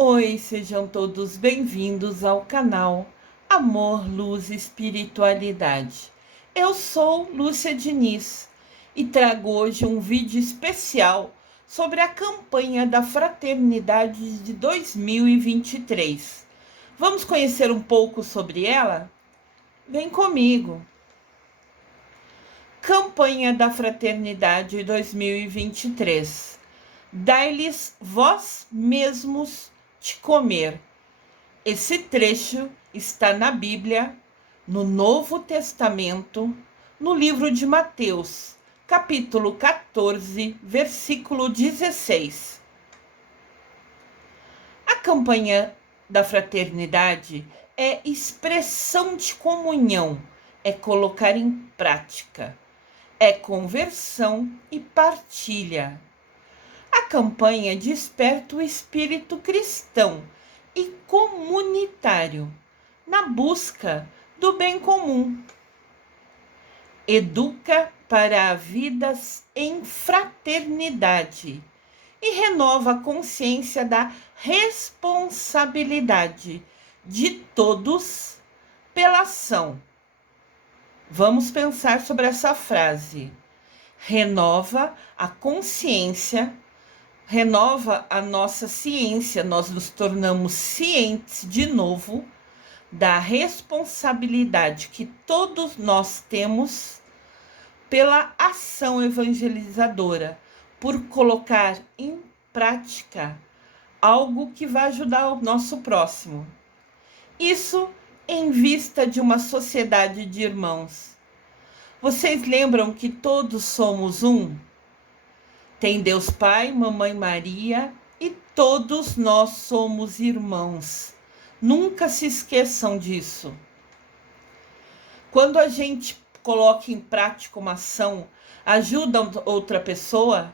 Oi, sejam todos bem-vindos ao canal Amor, Luz e Espiritualidade. Eu sou Lúcia Diniz e trago hoje um vídeo especial sobre a campanha da Fraternidade de 2023. Vamos conhecer um pouco sobre ela? Vem comigo! Campanha da Fraternidade 2023. Dai-lhes vós mesmos de comer. Esse trecho está na Bíblia, no Novo Testamento, no livro de Mateus, capítulo 14, versículo 16. A campanha da fraternidade é expressão de comunhão, é colocar em prática, é conversão e partilha. A campanha desperta o espírito cristão e comunitário na busca do bem comum. Educa para a vida em fraternidade e renova a consciência da responsabilidade de todos pela ação. Vamos pensar sobre essa frase. Renova a consciência, renova a nossa ciência, nós nos tornamos cientes de novo da responsabilidade que todos nós temos pela ação evangelizadora, por colocar em prática algo que vai ajudar o nosso próximo. Isso em vista de uma sociedade de irmãos. Vocês lembram que todos somos um? Tem Deus Pai, Mamãe Maria e todos nós somos irmãos. Nunca se esqueçam disso. Quando a gente coloca em prática uma ação, ajuda outra pessoa,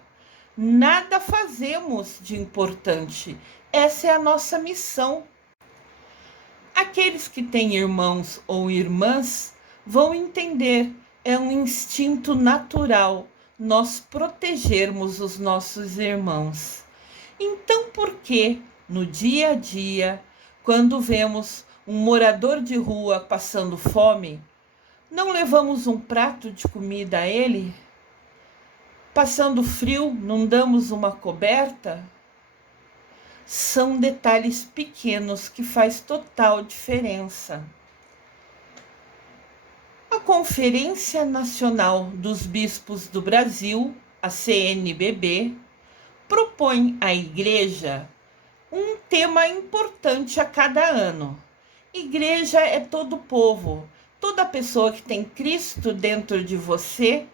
nada fazemos de importante. Essa é a nossa missão. Aqueles que têm irmãos ou irmãs vão entender, é um instinto natural nós protegermos os nossos irmãos. Então, por que no dia a dia, quando vemos um morador de rua passando fome, não levamos um prato de comida a ele? Passando frio, não damos uma coberta? São detalhes pequenos que faz total diferença. A Conferência Nacional dos Bispos do Brasil, a CNBB, propõe à Igreja um tema importante a cada ano. Igreja é todo povo, toda pessoa que tem Cristo dentro de você,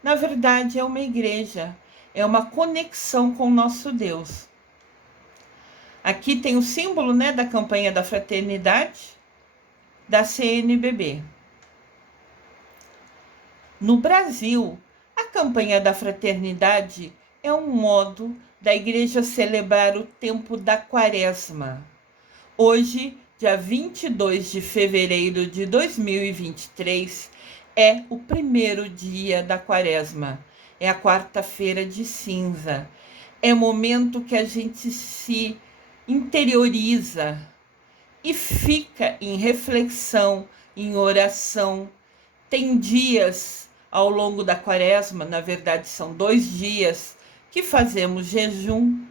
na verdade é uma igreja, é uma conexão com o nosso Deus. Aqui tem o símbolo, da campanha da fraternidade da CNBB. No Brasil, a campanha da fraternidade é um modo da igreja celebrar o tempo da Quaresma. Hoje, dia 22 de fevereiro de 2023, é o primeiro dia da Quaresma. É a quarta-feira de cinza. É o momento que a gente se interioriza e fica em reflexão, em oração. Tem dias ao longo da Quaresma, na verdade são 2 dias, que fazemos jejum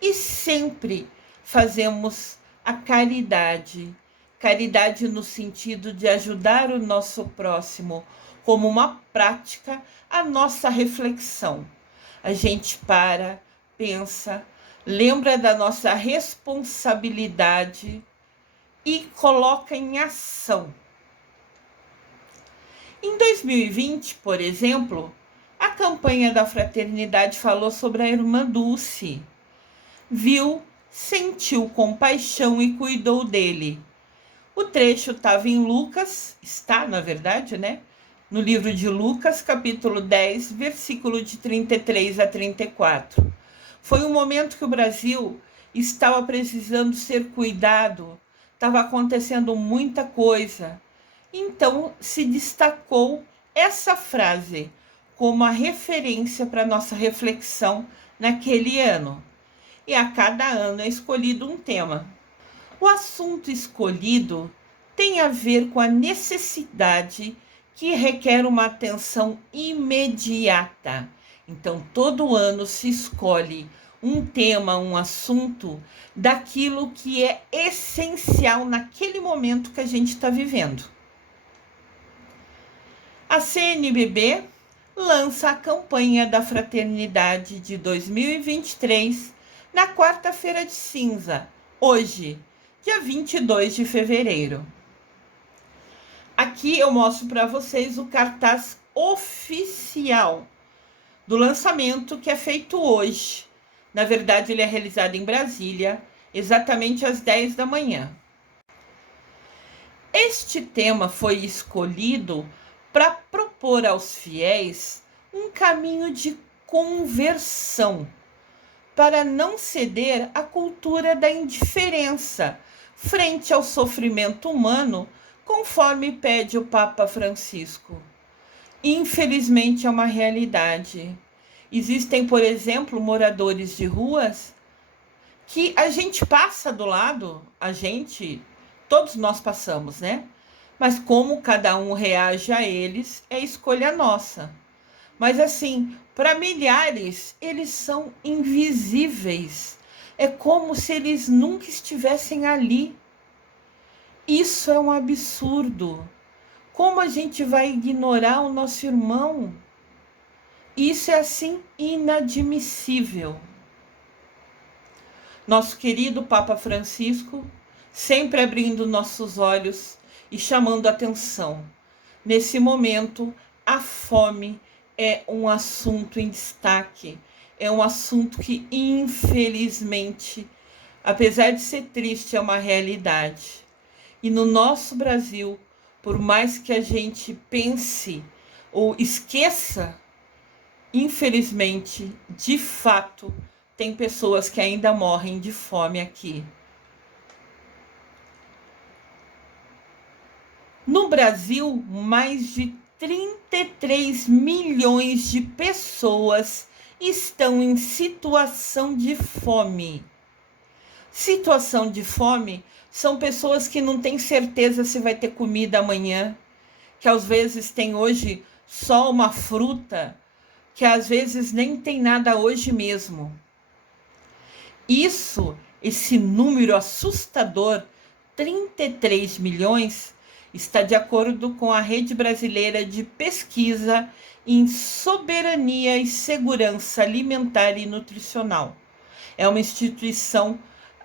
e sempre fazemos a caridade. Caridade no sentido de ajudar o nosso próximo, como uma prática, a nossa reflexão. A gente para, pensa, lembra da nossa responsabilidade e coloca em ação. Em 2020, por exemplo, a campanha da fraternidade falou sobre a irmã Dulce. Viu, sentiu compaixão e cuidou dele. O trecho estava em Lucas, está na verdade, no livro de Lucas, capítulo 10, versículo de 33 a 34. Foi um momento que o Brasil estava precisando ser cuidado, estava acontecendo muita coisa. Então, se destacou essa frase como a referência para nossa reflexão naquele ano. e a cada ano é escolhido um tema. O assunto escolhido tem a ver com a necessidade que requer uma atenção imediata. Então, todo ano se escolhe um tema, um assunto daquilo que é essencial naquele momento que a gente está vivendo. A CNBB lança a campanha da Fraternidade de 2023 na quarta-feira de cinza, hoje, dia 22 de fevereiro. Aqui eu mostro para vocês o cartaz oficial do lançamento, que é feito hoje. Na verdade, ele é realizado em Brasília, exatamente às 10 da manhã. Este tema foi escolhido para propor aos fiéis um caminho de conversão, para não ceder à cultura da indiferença frente ao sofrimento humano, conforme pede o Papa Francisco. Infelizmente é uma realidade. Existem, por exemplo, moradores de ruas que a gente passa do lado, todos nós passamos, né? Mas como cada um reage a eles é escolha nossa. Mas assim, para milhares, eles são invisíveis. É como se eles nunca estivessem ali. Isso é um absurdo. Como a gente vai ignorar o nosso irmão? Isso é assim inadmissível. Nosso querido Papa Francisco, sempre abrindo nossos olhos e chamando atenção. Nesse momento, a fome é um assunto em destaque. É um assunto que, infelizmente, apesar de ser triste, é uma realidade. E no nosso Brasil, por mais que a gente pense ou esqueça, infelizmente, de fato, tem pessoas que ainda morrem de fome aqui. No Brasil, mais de 33 milhões de pessoas estão em situação de fome. Situação de fome são pessoas que não têm certeza se vai ter comida amanhã, que às vezes tem hoje só uma fruta, que às vezes nem tem nada hoje mesmo. Esse número assustador, 33 milhões, está de acordo com a Rede Brasileira de Pesquisa em Soberania e Segurança Alimentar e Nutricional. É uma instituição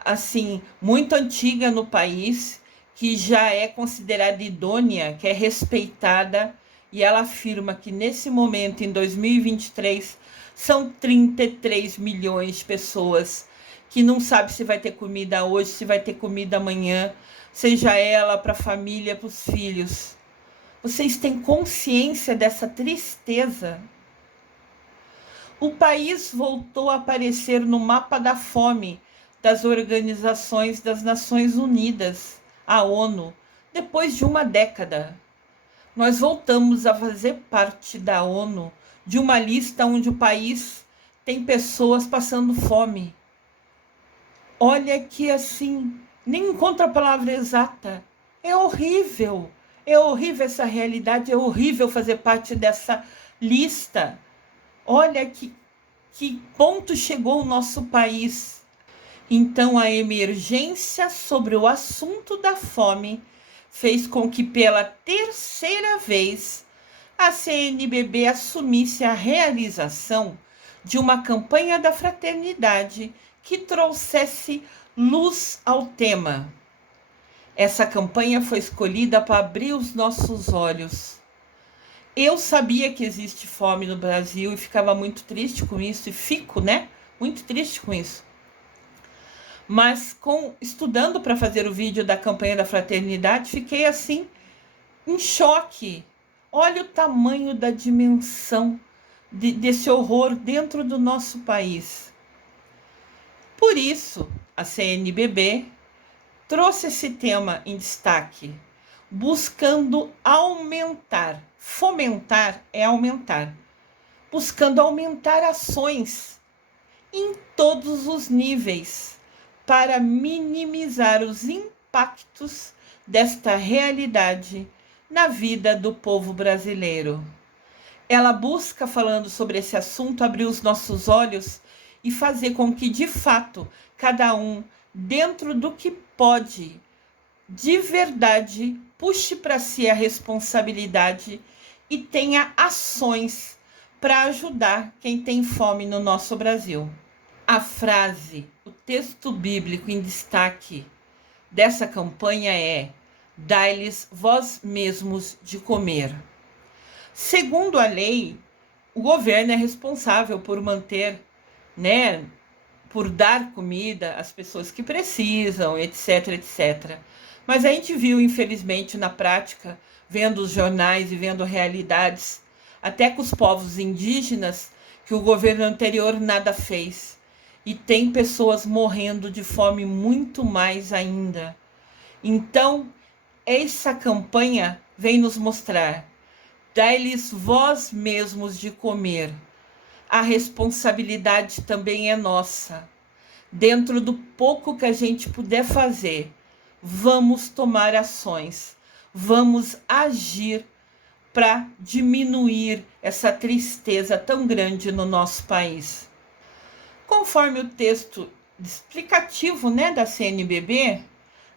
assim muito antiga no país, que já é considerada idônea, que é respeitada, e ela afirma que nesse momento, em 2023, são 33 milhões de pessoas que não sabe se vai ter comida hoje, se vai ter comida amanhã, seja ela para a família, para os filhos. Vocês têm consciência dessa tristeza? O país voltou a aparecer no mapa da fome das organizações das Nações Unidas, a ONU, depois de uma década. Nós voltamos a fazer parte da ONU, de uma lista onde o país tem pessoas passando fome. Olha que assim, nem encontro a palavra exata. É horrível essa realidade, é horrível fazer parte dessa lista. Olha que ponto chegou o nosso país. Então, a emergência sobre o assunto da fome fez com que, pela terceira vez, a CNBB assumisse a realização de uma campanha da fraternidade que trouxesse luz ao tema. Essa campanha foi escolhida para abrir os nossos olhos. Eu sabia que existe fome no Brasil e ficava muito triste com isso, e fico, né? Muito triste com isso. Mas estudando para fazer o vídeo da campanha da fraternidade, fiquei assim, em choque. Olha o tamanho da dimensão desse horror dentro do nosso país. Por isso, a CNBB trouxe esse tema em destaque, buscando aumentar, fomentar é aumentar, buscando aumentar ações em todos os níveis para minimizar os impactos desta realidade na vida do povo brasileiro. Ela busca, falando sobre esse assunto, abrir os nossos olhos e fazer com que, de fato, cada um, dentro do que pode, de verdade, puxe para si a responsabilidade e tenha ações para ajudar quem tem fome no nosso Brasil. A frase, o texto bíblico em destaque dessa campanha é: dai-lhes vós mesmos de comer. Segundo a lei, o governo é responsável por manter, né, por dar comida às pessoas que precisam, etc, etc. Mas a gente viu, infelizmente, na prática, vendo os jornais e vendo realidades, até com os povos indígenas, que o governo anterior nada fez. E tem pessoas morrendo de fome muito mais ainda. Então, essa campanha vem nos mostrar: dai-lhes vós mesmos de comer. A responsabilidade também é nossa. Dentro do pouco que a gente puder fazer, vamos tomar ações, vamos agir para diminuir essa tristeza tão grande no nosso país. Conforme o texto explicativo, da CNBB,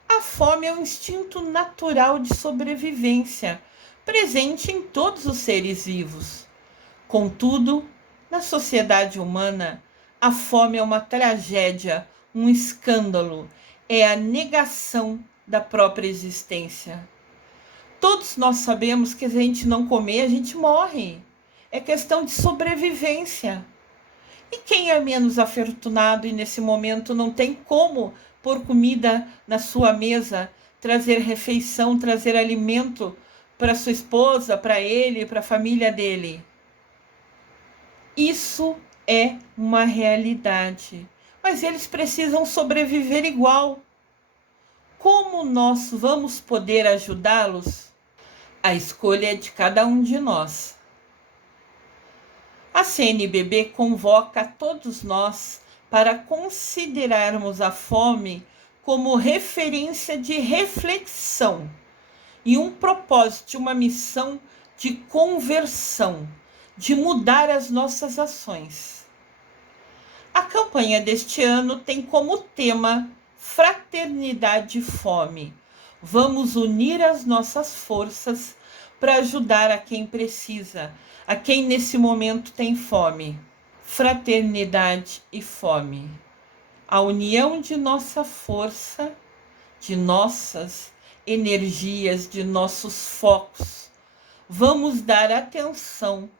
a fome é um instinto natural de sobrevivência, presente em todos os seres vivos. Contudo, na sociedade humana, a fome é uma tragédia, um escândalo, é a negação da própria existência. Todos nós sabemos que se a gente não comer, a gente morre. É questão de sobrevivência. E quem é menos afortunado e nesse momento não tem como pôr comida na sua mesa, trazer refeição, trazer alimento para sua esposa, para ele, para a família dele? Isso é uma realidade. Mas eles precisam sobreviver igual. Como nós vamos poder ajudá-los? A escolha é de cada um de nós. A CNBB convoca a todos nós para considerarmos a fome como referência de reflexão e um propósito, uma missão de conversão, de mudar as nossas ações. A campanha deste ano tem como tema Fraternidade e Fome. Vamos unir as nossas forças para ajudar a quem precisa, a quem nesse momento tem fome. Fraternidade e fome. A união de nossa força, de nossas energias, de nossos focos. Vamos dar atenção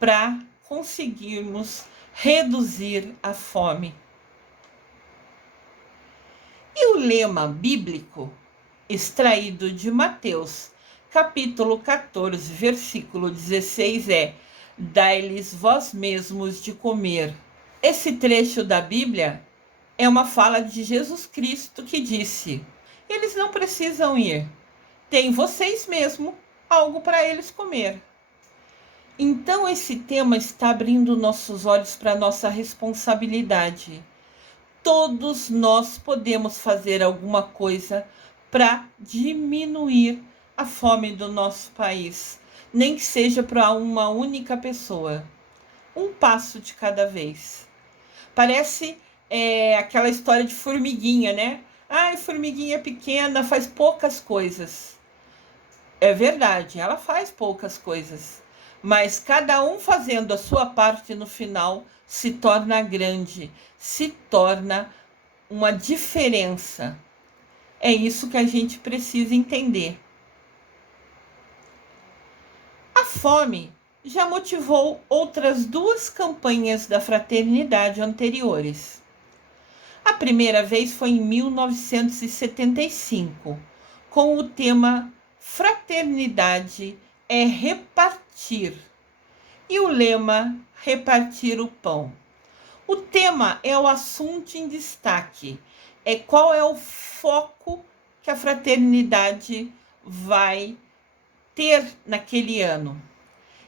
para conseguirmos reduzir a fome. E o lema bíblico, extraído de Mateus, capítulo 14, versículo 16 é: dai-lhes vós mesmos de comer. Esse trecho da Bíblia é uma fala de Jesus Cristo que disse: eles não precisam ir, tem vocês mesmo algo para eles comer. Então esse tema está abrindo nossos olhos para a nossa responsabilidade. Todos nós podemos fazer alguma coisa para diminuir a fome do nosso país, nem que seja para uma única pessoa. Um passo de cada vez. Parece aquela história de formiguinha, né? Ai, formiguinha pequena faz poucas coisas. É verdade, ela faz poucas coisas. Mas cada um fazendo a sua parte no final se torna grande, se torna uma diferença. É isso que a gente precisa entender. A fome já motivou outras duas campanhas da fraternidade anteriores. A primeira vez foi em 1975, com o tema Fraternidade é repartir e o lema Repartir o Pão. O tema é o assunto em destaque, é qual é o foco que a fraternidade vai ter naquele ano.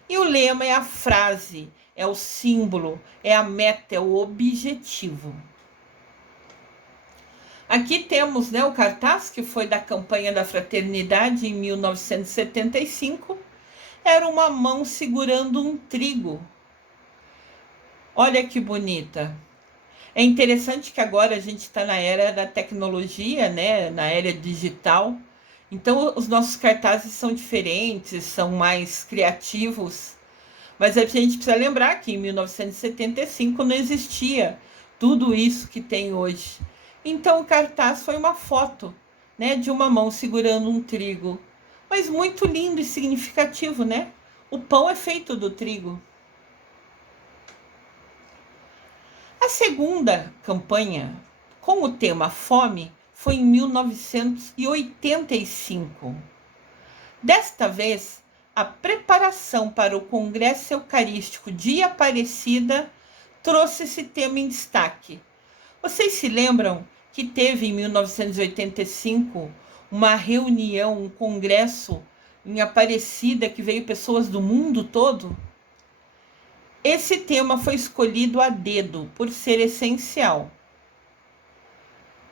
E o lema é a frase, é o símbolo, é a meta, é o objetivo. Aqui temos, né, o cartaz que foi da campanha da Fraternidade em 1975. Era uma mão segurando um trigo. Olha que bonita. É interessante que agora a gente está na era da tecnologia, né, na era digital. Então os nossos cartazes são diferentes, são mais criativos. Mas a gente precisa lembrar que em 1975 não existia tudo isso que tem hoje. Então o cartaz foi uma foto, né, de uma mão segurando um trigo. Mas muito lindo e significativo, né? O pão é feito do trigo. A segunda campanha com o tema fome foi em 1985. Desta vez, a preparação para o Congresso Eucarístico de Aparecida trouxe esse tema em destaque. Vocês se lembram que teve em 1985 uma reunião, um congresso em Aparecida que veio pessoas do mundo todo? Esse tema foi escolhido a dedo por ser essencial.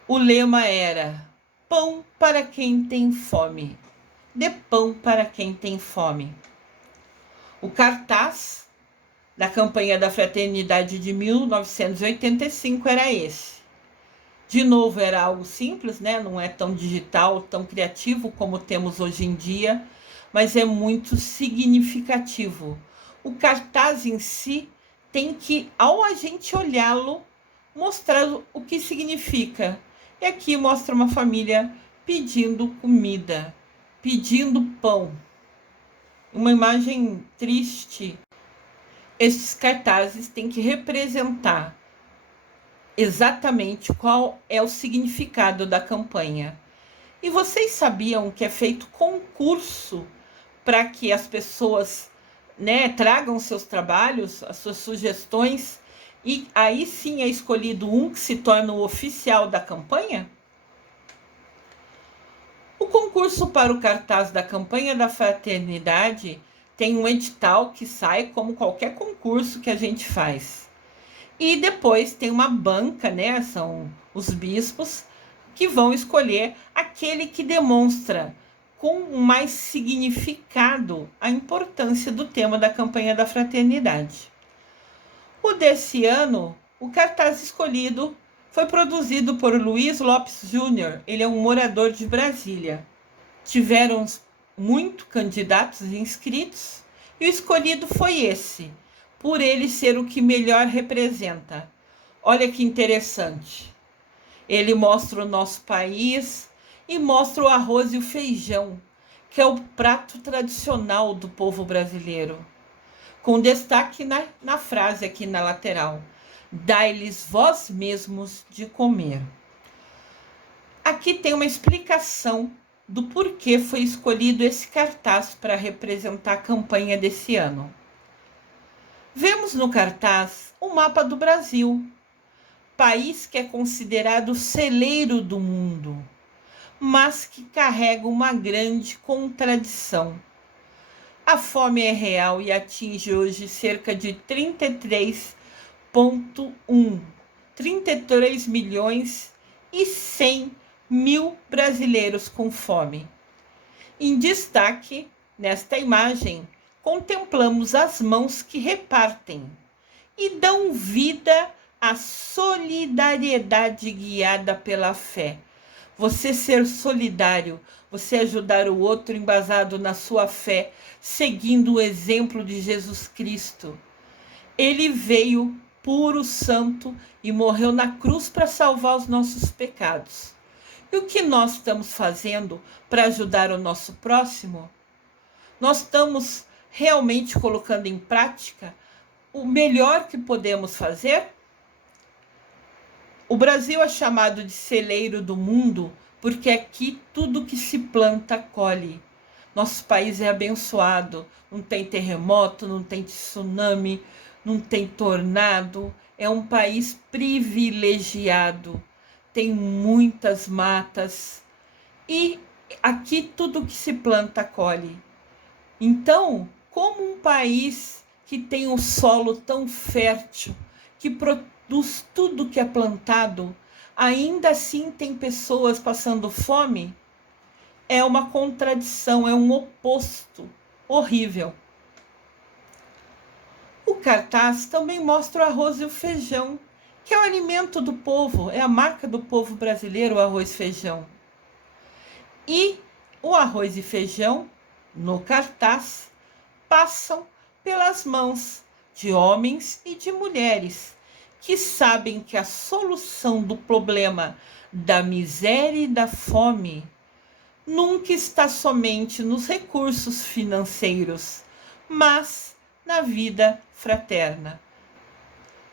O lema era: pão para quem tem fome. Dê pão para quem tem fome. O cartaz da campanha da Fraternidade de 1985 era esse. De novo, era algo simples, né? Não é tão digital, tão criativo como temos hoje em dia, mas é muito significativo. O cartaz em si tem que, ao a gente olhá-lo, mostrar o que significa. E aqui mostra uma família pedindo comida, pedindo pão. Uma imagem triste. Estes cartazes têm que representar exatamente qual é o significado da campanha. E vocês sabiam que é feito concurso para que as pessoas, né, tragam seus trabalhos, as suas sugestões, e aí sim é escolhido um que se torna o oficial da campanha? O concurso para o cartaz da campanha da Fraternidade tem um edital que sai como qualquer concurso que a gente faz. E depois tem uma banca, né? São os bispos que vão escolher aquele que demonstra com mais significado a importância do tema da campanha da fraternidade. O desse ano, o cartaz escolhido foi produzido por Luiz Lopes Júnior. Ele é um morador de Brasília. Tiveram muitos candidatos inscritos e o escolhido foi esse, por ele ser o que melhor representa. Olha que interessante. Ele mostra o nosso país e mostra o arroz e o feijão, que é o prato tradicional do povo brasileiro. Com destaque na frase aqui na lateral: dai-lhes vós mesmos de comer. Aqui tem uma explicação do porquê foi escolhido esse cartaz para representar a campanha desse ano. Vemos no cartaz o mapa do Brasil, país que é considerado o celeiro do mundo, mas que carrega uma grande contradição. A fome é real e atinge hoje cerca de 33 milhões e 100 mil brasileiros com fome. Em destaque, nesta imagem, contemplamos as mãos que repartem e dão vida à solidariedade guiada pela fé. Você ser solidário, você ajudar o outro embasado na sua fé, seguindo o exemplo de Jesus Cristo. Ele veio puro, santo e morreu na cruz para salvar os nossos pecados. E o que nós estamos fazendo para ajudar o nosso próximo? Nós estamos realmente colocando em prática o melhor que podemos fazer? O Brasil é chamado de celeiro do mundo porque aqui tudo que se planta colhe. Nosso país é abençoado, não tem terremoto, não tem tsunami, não tem tornado. É um país privilegiado, tem muitas matas e aqui tudo que se planta colhe. Então, como um país que tem um solo tão fértil, que produz tudo que é plantado, ainda assim tem pessoas passando fome? É uma contradição, é um oposto horrível. O cartaz também mostra o arroz e o feijão, que é o alimento do povo, é a marca do povo brasileiro, o arroz e feijão. E o arroz e feijão, no cartaz, passam pelas mãos de homens e de mulheres que sabem que a solução do problema da miséria e da fome nunca está somente nos recursos financeiros, mas na vida fraterna.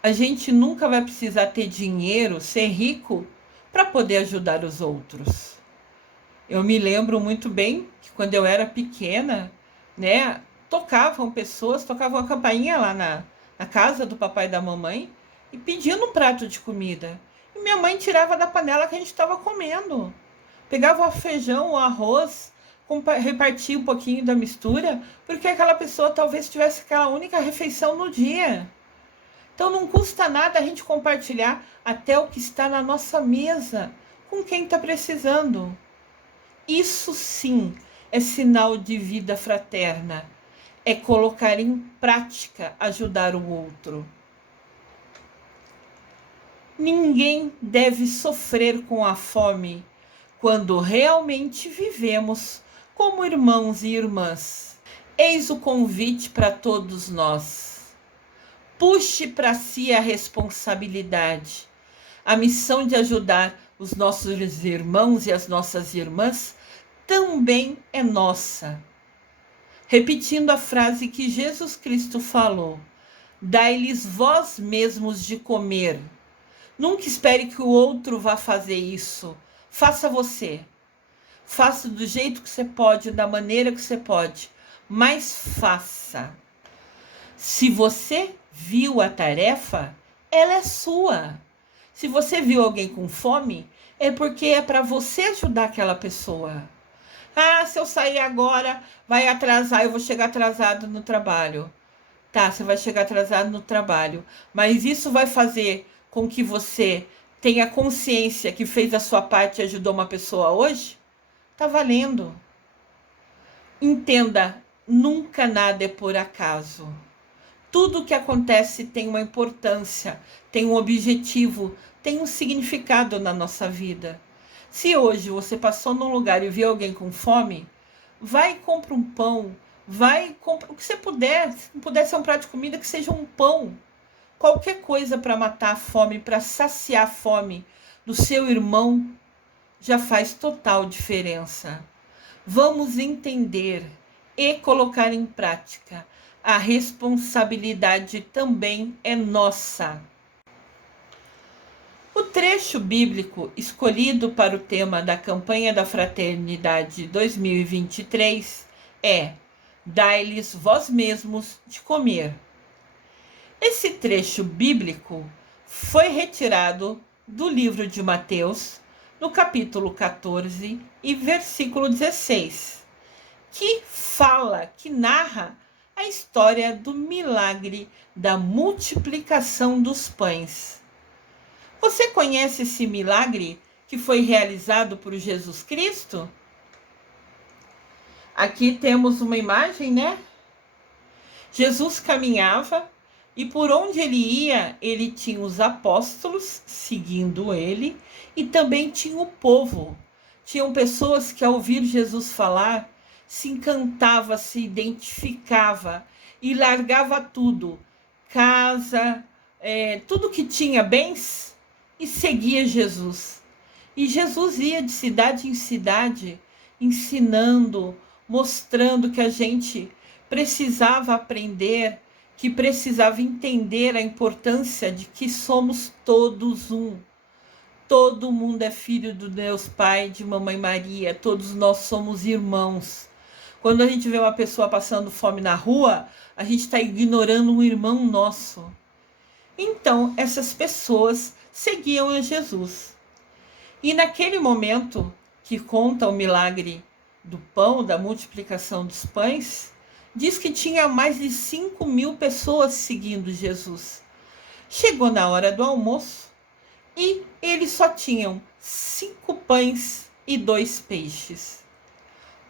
A gente nunca vai precisar ter dinheiro, ser rico, para poder ajudar os outros. Eu me lembro muito bem que quando eu era pequena, né, tocavam a campainha lá na casa do papai e da mamãe e pedindo um prato de comida. E minha mãe tirava da panela que a gente estava comendo. Pegava o feijão, o arroz, repartia um pouquinho da mistura, porque aquela pessoa talvez tivesse aquela única refeição no dia. Então não custa nada a gente compartilhar até o que está na nossa mesa com quem está precisando. Isso sim é sinal de vida fraterna, é colocar em prática ajudar o outro. Ninguém deve sofrer com a fome quando realmente vivemos como irmãos e irmãs. Eis o convite para todos nós. Puxe para si a responsabilidade. A missão de ajudar os nossos irmãos e as nossas irmãs também é nossa. Repetindo a frase que Jesus Cristo falou: dai-lhes vós mesmos de comer. Nunca espere que o outro vá fazer isso. Faça você. Faça do jeito que você pode, da maneira que você pode, mas faça. Se você viu a tarefa, ela é sua. Se você viu alguém com fome, é porque é para você ajudar aquela pessoa. Ah, se eu sair agora, vai atrasar, eu vou chegar atrasado no trabalho. Tá, você vai chegar atrasado no trabalho, mas isso vai fazer com que você tenha consciência que fez a sua parte e ajudou uma pessoa hoje? Tá valendo. Entenda, nunca nada é por acaso. Tudo que acontece tem uma importância, tem um objetivo, tem um significado na nossa vida. Se hoje você passou num lugar e viu alguém com fome, vai e compra um pão, vai e compra o que você puder. Se não puder ser um prato de comida, que seja um pão. Qualquer coisa para matar a fome, para saciar a fome do seu irmão, já faz total diferença. Vamos entender e colocar em prática. A responsabilidade também é nossa. O trecho bíblico escolhido para o tema da campanha da Fraternidade 2023 é: dai-lhes vós mesmos de comer. Esse trecho bíblico foi retirado do livro de Mateus, no capítulo 14 e versículo 16, que narra a história do milagre da multiplicação dos pães. Você conhece esse milagre que foi realizado por Jesus Cristo? Aqui temos uma imagem, né? Jesus caminhava e por onde ele ia, ele tinha os apóstolos seguindo ele e também tinha o povo. Tinham pessoas que ao ouvir Jesus falar, se encantava, se identificava e largava tudo, casa, tudo que tinha bens, e seguia Jesus. E Jesus ia de cidade em cidade, ensinando, mostrando que a gente precisava aprender, que precisava entender a importância de que somos todos um. Todo mundo é filho do Deus Pai, de Mamãe Maria, todos nós somos irmãos. Quando a gente vê uma pessoa passando fome na rua, a gente está ignorando um irmão nosso. Então, essas pessoas seguiam a Jesus. E naquele momento que conta o milagre do pão, da multiplicação dos pães, diz que tinha mais de 5.000 pessoas seguindo Jesus. Chegou na hora do almoço e eles só tinham 5 pães e 2 peixes.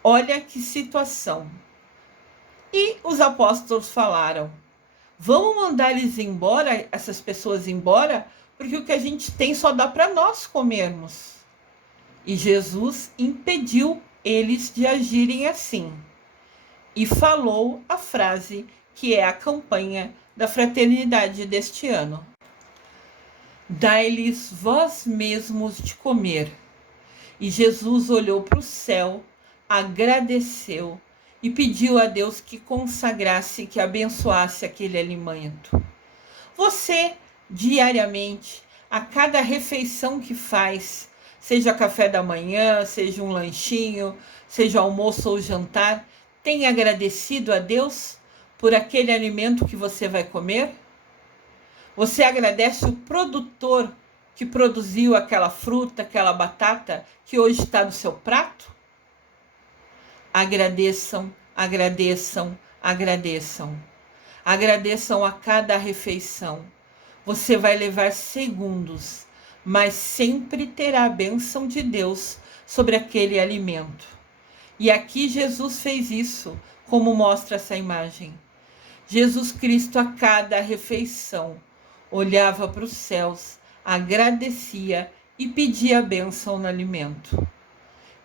Olha que situação. E os apóstolos falaram: vamos mandar eles embora, essas pessoas embora, porque o que a gente tem só dá para nós comermos. E Jesus impediu eles de agirem assim. E falou a frase que é a campanha da fraternidade deste ano: dai-lhes vós mesmos de comer. E Jesus olhou para o céu, agradeceu e pediu a Deus que consagrasse, que abençoasse aquele alimento. Você, diariamente, a cada refeição que faz, seja café da manhã, seja um lanchinho, seja almoço ou jantar, tem agradecido a Deus por aquele alimento que você vai comer? Você agradece o produtor que produziu aquela fruta, aquela batata que hoje está no seu prato? Agradeçam, agradeçam, agradeçam. Agradeçam a cada refeição. Você vai levar segundos, mas sempre terá a bênção de Deus sobre aquele alimento. E aqui Jesus fez isso, como mostra essa imagem. Jesus Cristo, a cada refeição, olhava para os céus, agradecia e pedia a bênção no alimento.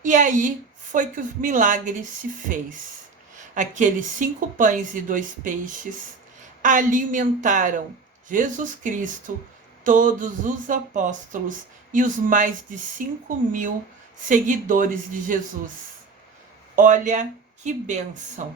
E aí foi que o milagre se fez. Aqueles 5 pães e 2 peixes alimentaram Jesus Cristo, todos os apóstolos e os mais de 5.000 seguidores de Jesus. Olha que bênção!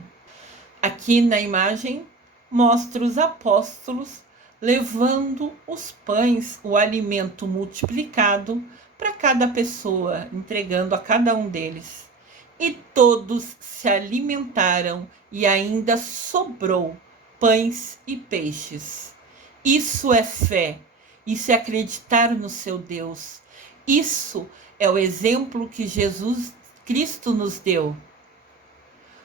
Aqui na imagem mostra os apóstolos levando os pães, o alimento multiplicado para cada pessoa, entregando a cada um deles. E todos se alimentaram e ainda sobrou pães e peixes. Isso é fé, isso é acreditar no seu Deus. Isso é o exemplo que Jesus Cristo nos deu.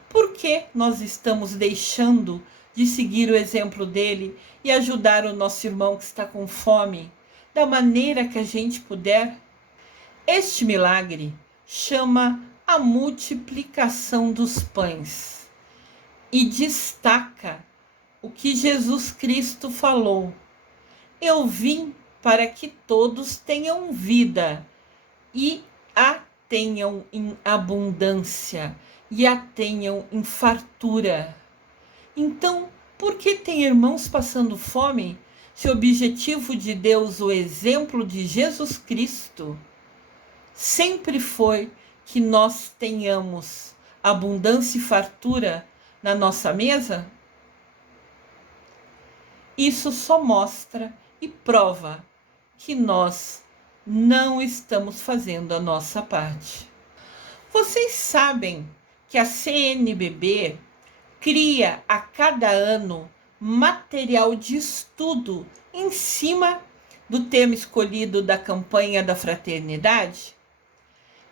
Por que nós estamos deixando de seguir o exemplo dele e ajudar o nosso irmão que está com fome da maneira que a gente puder? Este milagre chama a multiplicação dos pães e destaca o que Jesus Cristo falou: eu vim para que todos tenham vida e a tenham em abundância e a tenham em fartura. Então, por que tem irmãos passando fome, se o objetivo de Deus, o exemplo de Jesus Cristo, sempre foi que nós tenhamos abundância e fartura na nossa mesa? Isso só mostra e prova que nós não estamos fazendo a nossa parte. Vocês sabem que a CNBB cria a cada ano material de estudo em cima do tema escolhido da campanha da fraternidade?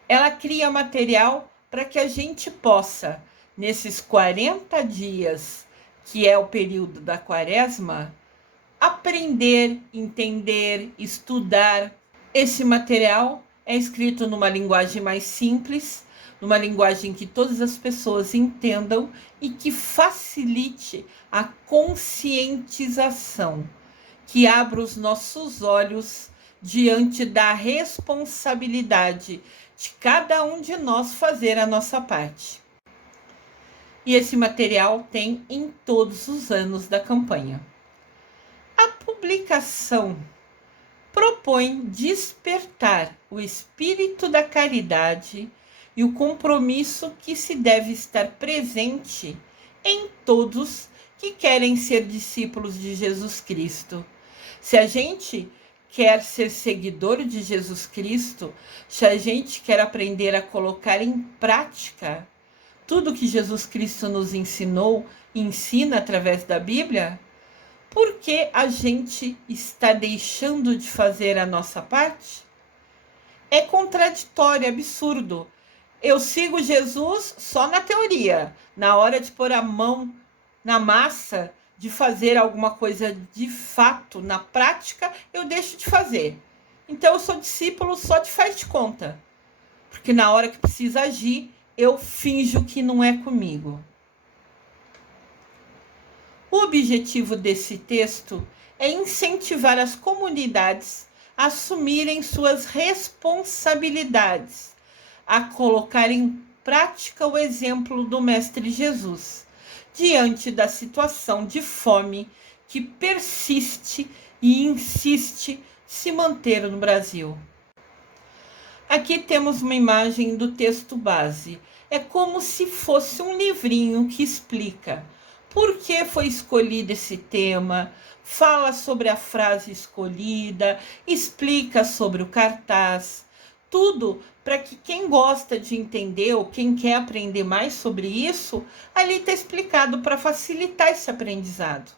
Ela cria material para que a gente possa, nesses 40 dias, que é o período da quaresma, aprender, entender, estudar. Esse material é escrito numa linguagem mais simples, numa linguagem que todas as pessoas entendam e que facilite a conscientização, que abra os nossos olhos diante da responsabilidade de cada um de nós fazer a nossa parte. E esse material tem em todos os anos da campanha. A publicação propõe despertar o espírito da caridade e o compromisso que se deve estar presente em todos que querem ser discípulos de Jesus Cristo. Se a gente quer ser seguidor de Jesus Cristo, se a gente quer aprender a colocar em prática tudo que Jesus Cristo nos ensinou e ensina através da Bíblia, por que a gente está deixando de fazer a nossa parte? É contraditório, absurdo Eu sigo Jesus só na teoria. Na hora de pôr a mão na massa, de fazer alguma coisa de fato, na prática, eu deixo de fazer. Então eu sou discípulo só de faz de conta. Porque na hora que precisa agir, eu finjo que não é comigo. O objetivo desse texto é incentivar as comunidades a assumirem suas responsabilidades, a colocar em prática o exemplo do Mestre Jesus, diante da situação de fome que persiste e insiste se manter no Brasil. Aqui temos uma imagem do texto base. É como se fosse um livrinho que explica por que foi escolhido esse tema, fala sobre a frase escolhida, explica sobre o cartaz, tudo para que quem gosta de entender ou quem quer aprender mais sobre isso, ali está explicado para facilitar esse aprendizado.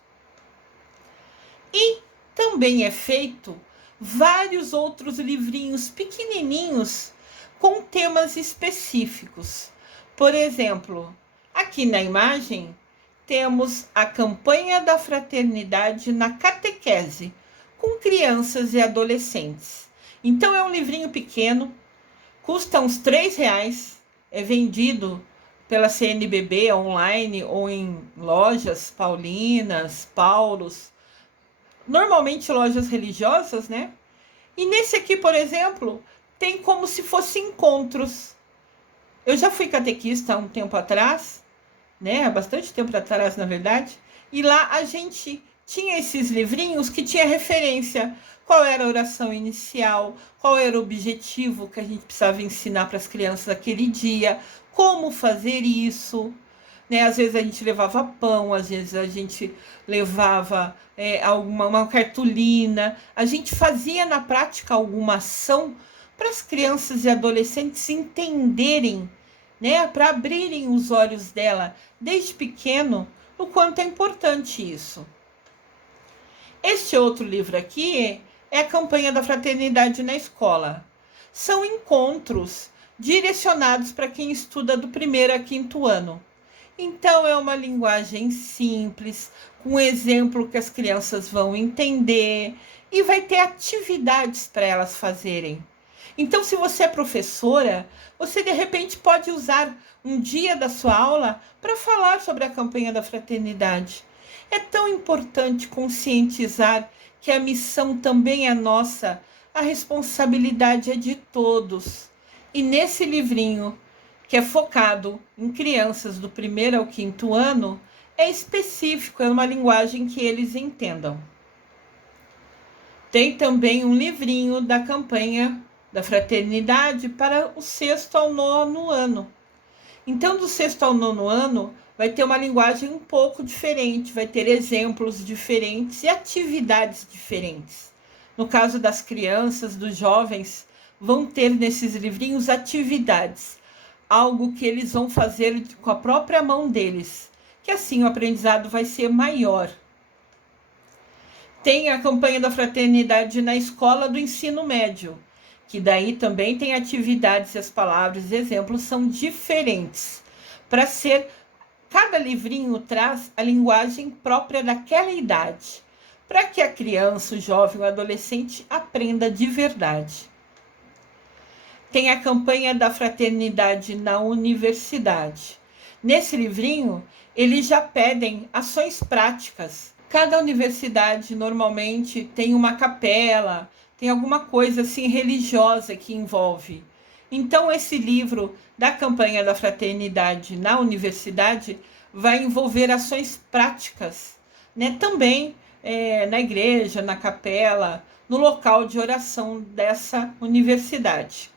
E também é feito vários outros livrinhos pequenininhos com temas específicos. Por exemplo, aqui na imagem temos a campanha da fraternidade na catequese, com crianças e adolescentes. Então é um livrinho pequeno, custa uns R$3, é vendido pela CNBB online ou em lojas paulinas, Paulos, normalmente lojas religiosas, né? E nesse aqui, por exemplo, tem como se fosse encontros. Eu já fui catequista há um tempo atrás, né? Há bastante tempo atrás, na verdade. E lá a gente tinha esses livrinhos que tinha referência. Qual era a oração inicial, qual era o objetivo que a gente precisava ensinar para as crianças naquele dia, como fazer isso. Né? Às vezes a gente levava pão, às vezes a gente levava uma cartolina. A gente fazia na prática alguma ação para as crianças e adolescentes entenderem, né? Para abrirem os olhos dela desde pequeno, o quanto é importante isso. Este outro livro aqui é a campanha da fraternidade na escola. São encontros direcionados para quem estuda do 1º a 5º ano. Então é uma linguagem simples, com um exemplo que as crianças vão entender e vai ter atividades para elas fazerem. Então, se você é professora, você de repente pode usar um dia da sua aula para falar sobre a campanha da fraternidade. É tão importante conscientizar que a missão também é nossa, a responsabilidade é de todos. E nesse livrinho, que é focado em crianças do 1º ao 5º ano, é específico, é uma linguagem que eles entendam. Tem também um livrinho da campanha da fraternidade para o 6º ao 9º ano. Então, do 6º ao 9º ano, vai ter uma linguagem um pouco diferente, vai ter exemplos diferentes e atividades diferentes. No caso das crianças, dos jovens, vão ter nesses livrinhos atividades, algo que eles vão fazer com a própria mão deles, que assim o aprendizado vai ser maior. Tem a campanha da fraternidade na escola do ensino médio, que daí também tem atividades e as palavras e exemplos são diferentes. Cada livrinho traz a linguagem própria daquela idade, para que a criança, o jovem, o adolescente aprenda de verdade. Tem a campanha da fraternidade na universidade. Nesse livrinho, eles já pedem ações práticas. Cada universidade normalmente tem uma capela, tem alguma coisa assim religiosa que envolve. Então, esse livro da campanha da fraternidade na universidade vai envolver ações práticas, né? Também na igreja, na capela, no local de oração dessa universidade.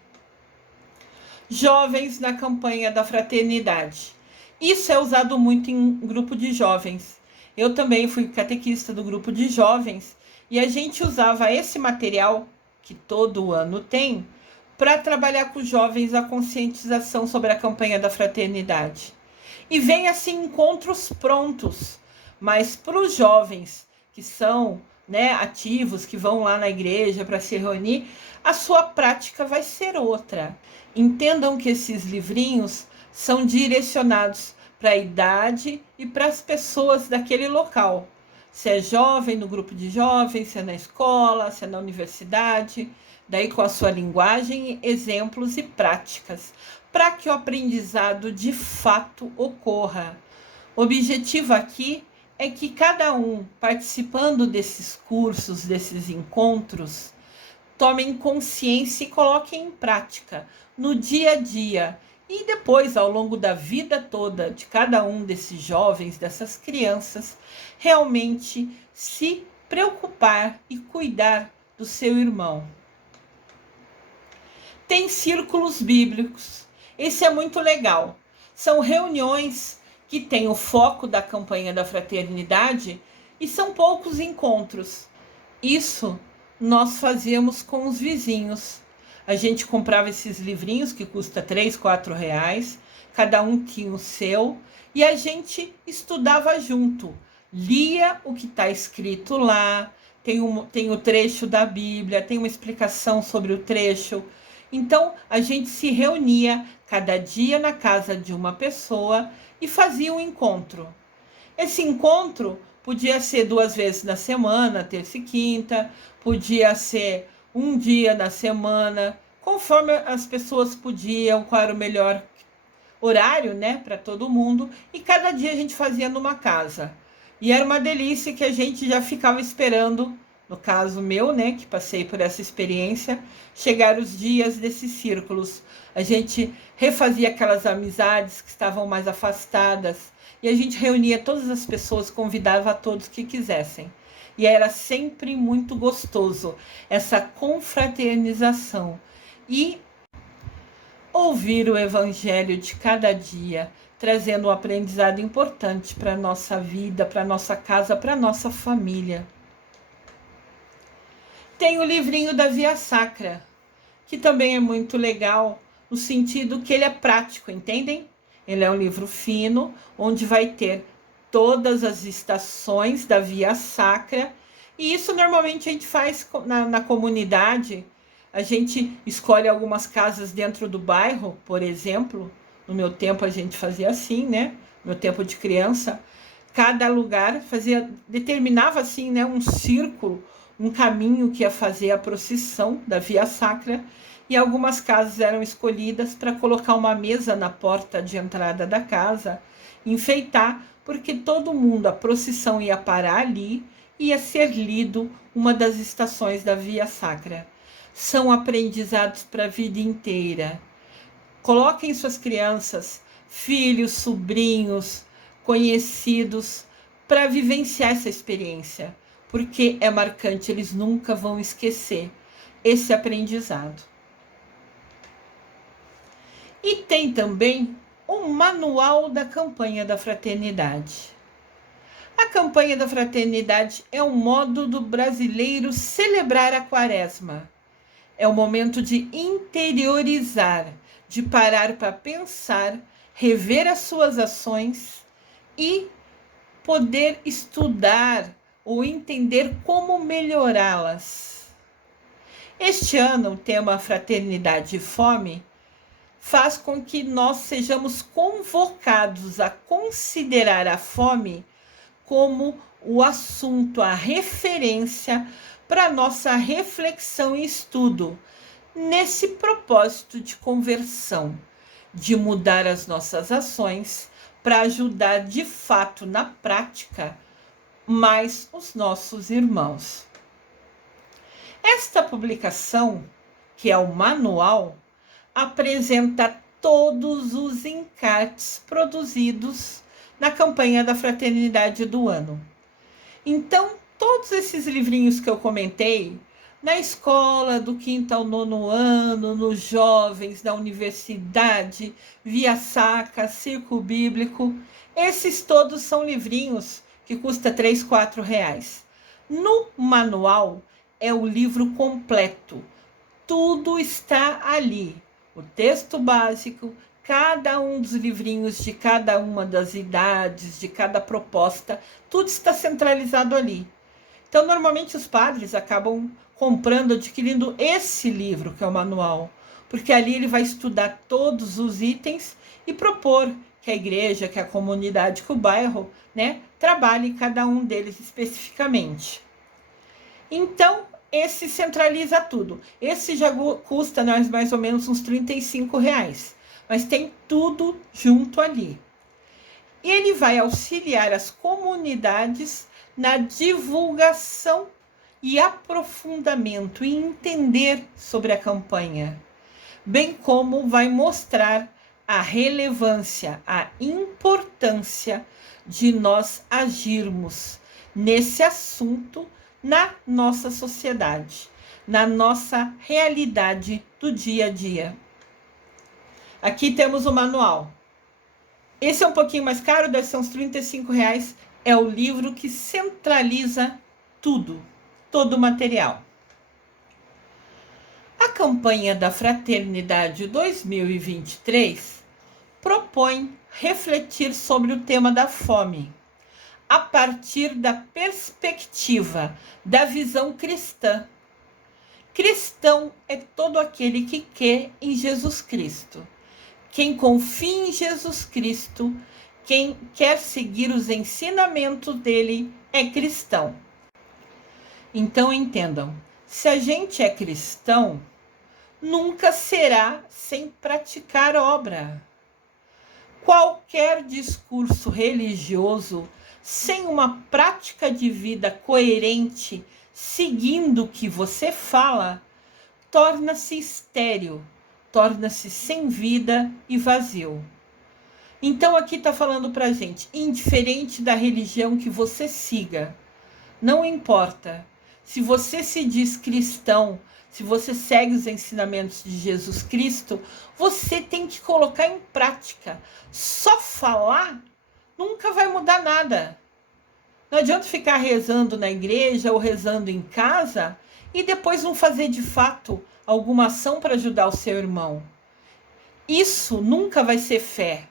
Jovens na campanha da fraternidade. Isso é usado muito em grupo de jovens. Eu também fui catequista do grupo de jovens e a gente usava esse material, que todo ano tem, para trabalhar com os jovens a conscientização sobre a campanha da fraternidade. E vem assim encontros prontos, mas para os jovens que são né, ativos que vão lá na igreja para se reunir, a sua prática vai ser outra. Entendam que esses livrinhos são direcionados para a idade e para as pessoas daquele local. Se é jovem, no grupo de jovens, se é na escola, se é na universidade, daí com a sua linguagem, exemplos e práticas, para que o aprendizado de fato ocorra. O objetivo aqui é que cada um, participando desses cursos, desses encontros, tomem consciência e coloquem em prática no dia a dia e depois, ao longo da vida toda de cada um desses jovens, dessas crianças, realmente se preocupar e cuidar do seu irmão. Tem círculos bíblicos. Esse é muito legal. São reuniões que têm o foco da campanha da fraternidade e são poucos encontros. Isso nós fazíamos com os vizinhos. A gente comprava esses livrinhos que custa 3, 4 reais, cada um tinha o seu, e a gente estudava junto. Lia o que está escrito lá, tem o trecho da Bíblia, tem uma explicação sobre o trecho. Então, a gente se reunia cada dia na casa de uma pessoa e fazia um encontro. Esse encontro podia ser 2 vezes na semana, terça e quinta, podia ser um dia na semana, conforme as pessoas podiam, qual era o melhor horário, né, para todo mundo, e cada dia a gente fazia numa casa. E era uma delícia que a gente já ficava esperando, no caso meu, né, que passei por essa experiência, chegar os dias desses círculos. A gente refazia aquelas amizades que estavam mais afastadas, e a gente reunia todas as pessoas, convidava a todos que quisessem. E era sempre muito gostoso essa confraternização. E ouvir o evangelho de cada dia, trazendo um aprendizado importante para a nossa vida, para a nossa casa, para a nossa família. Tem o livrinho da Via Sacra, que também é muito legal, no sentido que ele é prático, entendem? Ele é um livro fino, onde vai ter todas as estações da Via Sacra, e isso normalmente a gente faz na comunidade. A gente escolhe algumas casas dentro do bairro, por exemplo. No meu tempo a gente fazia assim, né? No meu tempo de criança, cada lugar determinava assim, né, um círculo, um caminho que ia fazer a procissão da Via Sacra, e algumas casas eram escolhidas para colocar uma mesa na porta de entrada da casa, enfeitar, porque todo mundo, a procissão ia parar ali, ia ser lido uma das estações da Via Sacra. São aprendizados para a vida inteira. Coloquem suas crianças, filhos, sobrinhos, conhecidos, para vivenciar essa experiência, porque é marcante, eles nunca vão esquecer esse aprendizado. E tem também o Manual da Campanha da Fraternidade. A Campanha da Fraternidade é um modo do brasileiro celebrar a Quaresma. É o momento de interiorizar, de parar para pensar, rever as suas ações e poder estudar ou entender como melhorá-las. Este ano, o tema Fraternidade e Fome faz com que nós sejamos convocados a considerar a fome como o assunto, a referência para nossa reflexão e estudo, nesse propósito de conversão, de mudar as nossas ações para ajudar de fato na prática mais os nossos irmãos. Esta publicação, que é o manual, apresenta todos os encartes produzidos na campanha da fraternidade do ano. Então, todos esses livrinhos que eu comentei, na escola, do 5º ao 9º ano, nos jovens, da universidade, Via Sacra, Círculo Bíblico, esses todos são livrinhos que custam 3, 4 reais. No manual é o livro completo, tudo está ali. O texto básico, cada um dos livrinhos de cada uma das idades, de cada proposta, tudo está centralizado ali. Então, normalmente os padres acabam comprando, adquirindo esse livro, que é o manual, porque ali ele vai estudar todos os itens e propor que a igreja, que a comunidade, que o bairro, né, trabalhe cada um deles especificamente. Então, esse centraliza tudo. Esse já custa mais ou menos uns R$ 35, mas tem tudo junto ali. E ele vai auxiliar as comunidades na divulgação e aprofundamento e entender sobre a campanha, bem como vai mostrar a relevância, a importância de nós agirmos nesse assunto na nossa sociedade, na nossa realidade do dia a dia. Aqui temos o manual. Esse é um pouquinho mais caro, deve ser uns R$ 35. É o livro que centraliza tudo, todo o material. A campanha da Fraternidade 2023 propõe refletir sobre o tema da fome, a partir da perspectiva da visão cristã. Cristão é todo aquele que crê em Jesus Cristo. Quem confia em Jesus Cristo, quem quer seguir os ensinamentos dele, é cristão. Então entendam, se a gente é cristão, nunca será sem praticar obra. Qualquer discurso religioso sem uma prática de vida coerente, seguindo o que você fala, torna-se estéril, torna-se sem vida e vazio. Então aqui está falando para a gente, indiferente da religião que você siga, não importa. Se você se diz cristão, se você segue os ensinamentos de Jesus Cristo, você tem que colocar em prática. Só falar nunca vai mudar nada. Não adianta ficar rezando na igreja ou rezando em casa e depois não fazer de fato alguma ação para ajudar o seu irmão. Isso nunca vai ser fé.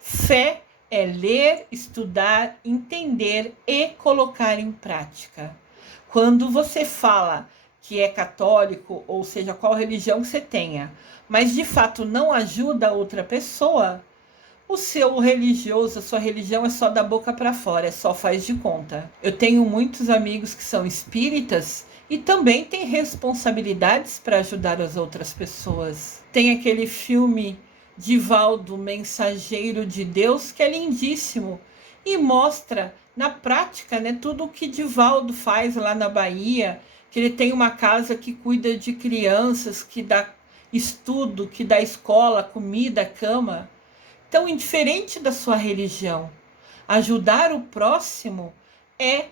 Fé é ler, estudar, entender e colocar em prática. Quando você fala que é católico, ou seja, qual religião que você tenha, mas de fato não ajuda outra pessoa, o seu religioso, a sua religião é só da boca para fora, é só faz de conta. Eu tenho muitos amigos que são espíritas e também têm responsabilidades para ajudar as outras pessoas. Tem aquele filme Divaldo, Mensageiro de Deus, que é lindíssimo e mostra na prática, né, tudo o que Divaldo faz lá na Bahia, que ele tem uma casa que cuida de crianças, que dá estudo, que dá escola, comida, cama. Então, indiferente da sua religião, ajudar o próximo é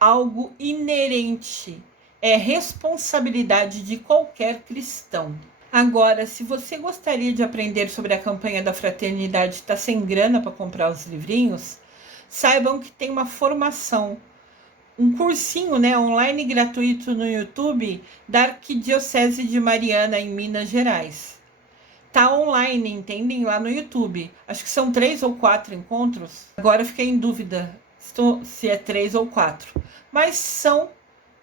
algo inerente, é responsabilidade de qualquer cristão. Agora, se você gostaria de aprender sobre a campanha da fraternidade e está sem grana para comprar os livrinhos, saibam que tem uma formação, um cursinho, né, online gratuito no YouTube da Arquidiocese de Mariana, em Minas Gerais. Tá online, entendem? Lá no YouTube. Acho que são 3 ou 4 encontros. Agora fiquei em dúvida se é 3 ou 4. Mas são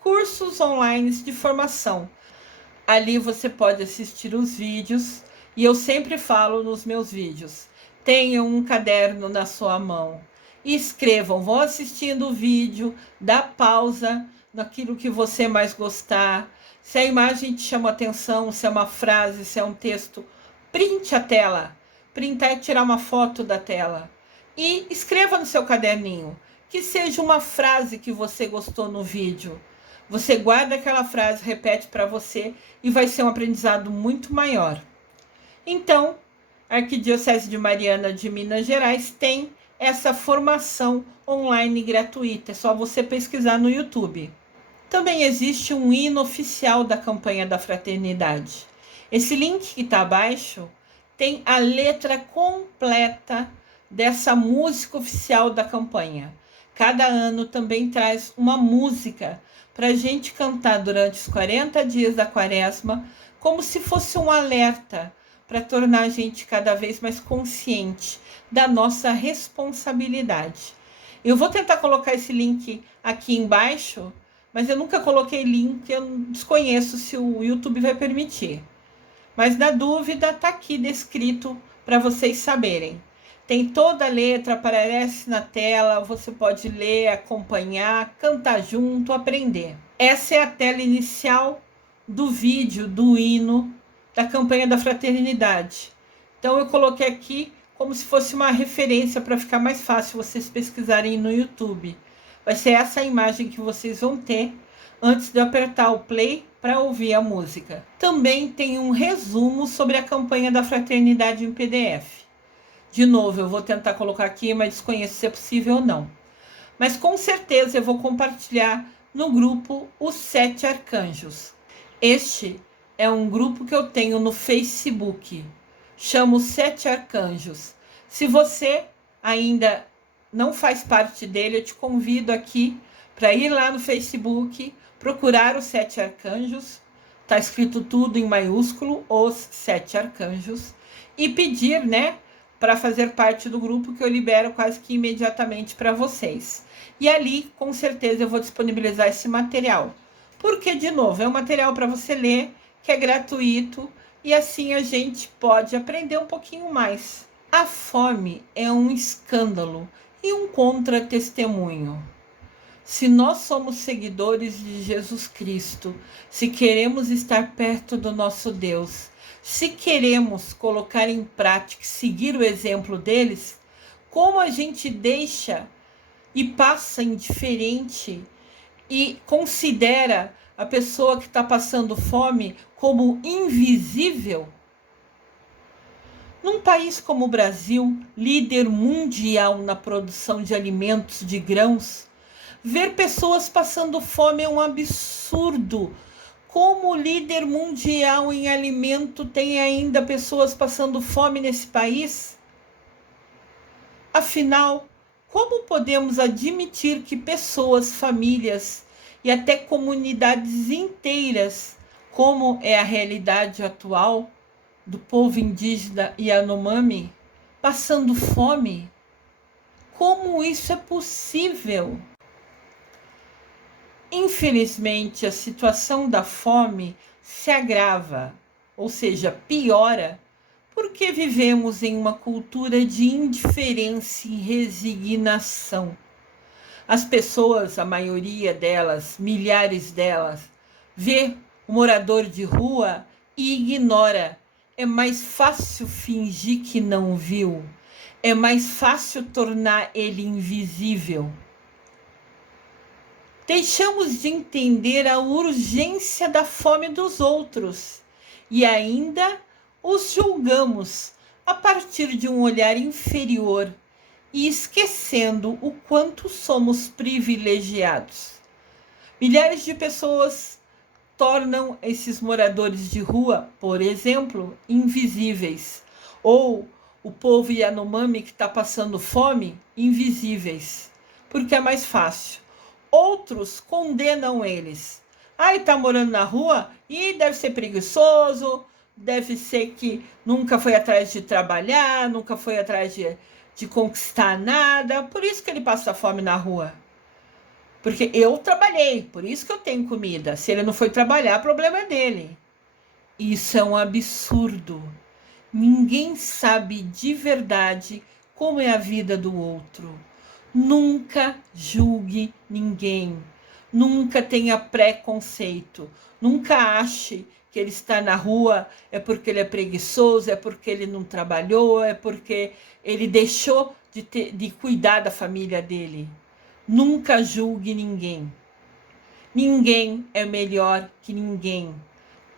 cursos online de formação. Ali você pode assistir os vídeos. E eu sempre falo nos meus vídeos, tenham um caderno na sua mão. E escrevam, vão assistindo o vídeo, dá pausa naquilo que você mais gostar. Se a imagem te chamou atenção, se é uma frase, se é um texto, printe a tela. Printar é tirar uma foto da tela. E escreva no seu caderninho. Que seja uma frase que você gostou no vídeo. Você guarda aquela frase, repete para você e vai ser um aprendizado muito maior. Então, a Arquidiocese de Mariana de Minas Gerais tem essa formação online gratuita. É só você pesquisar no YouTube. Também existe um hino oficial da campanha da fraternidade. Esse link que está abaixo tem a letra completa dessa música oficial da campanha. Cada ano também traz uma música para a gente cantar durante os 40 dias da quaresma, como se fosse um alerta para tornar a gente cada vez mais consciente da nossa responsabilidade. Eu vou tentar colocar esse link aqui embaixo mas eu nunca coloquei link, eu desconheço se o YouTube vai permitir. Mas na dúvida, tá aqui descrito para vocês saberem. Tem toda a letra, aparece na tela, você pode ler, acompanhar, cantar junto, aprender. Essa é a tela inicial do vídeo, do hino, da campanha da fraternidade. Então eu coloquei aqui como se fosse uma referência para ficar mais fácil vocês pesquisarem no YouTube. Vai ser essa a imagem que vocês vão ter antes de eu apertar o play para ouvir a música. Também tem um resumo sobre a campanha da fraternidade em PDF. De novo, eu vou tentar colocar aqui, mas desconheço se é possível ou não. Mas com certeza eu vou compartilhar no grupo Os Sete Arcanjos. Este é um grupo que eu tenho no Facebook. Chamo Sete Arcanjos. Se você ainda não faz parte dele, eu te convido aqui para ir lá no Facebook, procurar os Sete Arcanjos. Tá escrito tudo em maiúsculo, Os Sete Arcanjos. E pedir, para fazer parte do grupo, que eu libero quase que imediatamente para vocês. E ali, com certeza, eu vou disponibilizar esse material. Porque, de novo, é um material para você ler, que é gratuito, e assim a gente pode aprender um pouquinho mais. A fome é um escândalo e um contra-testemunho. Se nós somos seguidores de Jesus Cristo, se queremos estar perto do nosso Deus, se queremos colocar em prática e seguir o exemplo deles, como a gente deixa e passa indiferente e considera a pessoa que está passando fome como invisível? Num país como o Brasil, líder mundial na produção de alimentos de grãos, ver pessoas passando fome é um absurdo. Como líder mundial em alimento tem ainda pessoas passando fome nesse país? Afinal, como podemos admitir que pessoas, famílias e até comunidades inteiras, como é a realidade atual do povo indígena Yanomami, passando fome? Como isso é possível? Infelizmente, a situação da fome se agrava, ou seja, piora, porque vivemos em uma cultura de indiferença e resignação. As pessoas, a maioria delas, milhares delas, vê o morador de rua e ignora. É mais fácil fingir que não viu. É mais fácil tornar ele invisível. Deixamos de entender a urgência da fome dos outros e ainda os julgamos a partir de um olhar inferior e esquecendo o quanto somos privilegiados. Milhares de pessoas tornam esses moradores de rua, por exemplo, invisíveis, ou o povo Yanomami que está passando fome, invisíveis, porque é mais fácil. Outros condenam eles. Ele está morando na rua e deve ser preguiçoso, deve ser que nunca foi atrás de trabalhar, nunca foi atrás de conquistar nada, por isso que ele passa fome na rua. Porque eu trabalhei, por isso que eu tenho comida. Se ele não foi trabalhar, o problema é dele. Isso é um absurdo. Ninguém sabe de verdade como é a vida do outro. Nunca julgue ninguém. Nunca tenha preconceito. Nunca ache que ele está na rua é porque ele é preguiçoso, é porque ele não trabalhou, é porque ele deixou de cuidar da família dele. Nunca julgue ninguém. Ninguém é melhor que ninguém.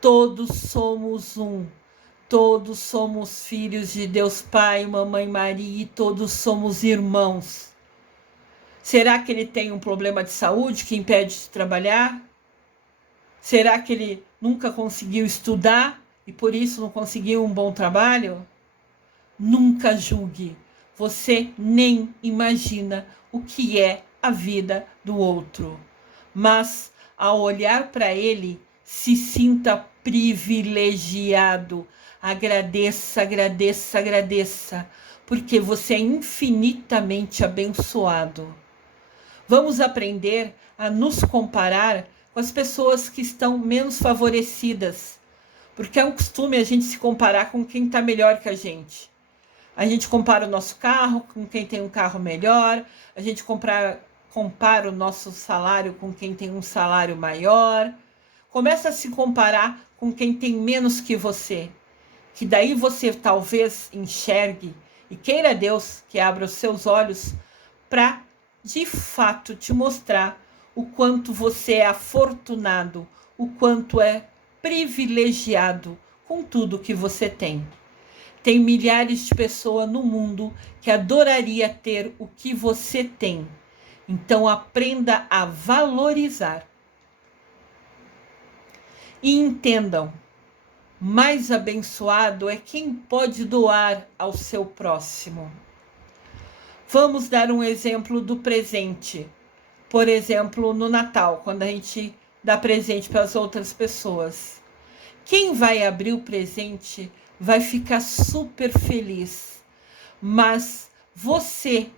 Todos somos um. Todos somos filhos de Deus Pai, Mamãe Maria, e todos somos irmãos. Será que ele tem um problema de saúde que impede de trabalhar? Será que ele nunca conseguiu estudar e por isso não conseguiu um bom trabalho? Nunca julgue. Você nem imagina o que é a vida do outro. Mas, ao olhar para ele, se sinta privilegiado. Agradeça, agradeça, agradeça, porque você é infinitamente abençoado. Vamos aprender a nos comparar com as pessoas que estão menos favorecidas, porque é um costume a gente se comparar com quem está melhor que a gente. A gente compara o nosso carro com quem tem um carro melhor, a gente compara o nosso salário com quem tem um salário maior. Começa a se comparar com quem tem menos que você, que daí você talvez enxergue e queira Deus que abra os seus olhos para de fato te mostrar o quanto você é afortunado, o quanto é privilegiado com tudo que você tem. Tem milhares de pessoas no mundo que adoraria ter o que você tem. Então aprenda a valorizar. E entendam, mais abençoado é quem pode doar ao seu próximo. Vamos dar um exemplo do presente. Por exemplo, no Natal, quando a gente dá presente para as outras pessoas. Quem vai abrir o presente vai ficar super feliz. Mas você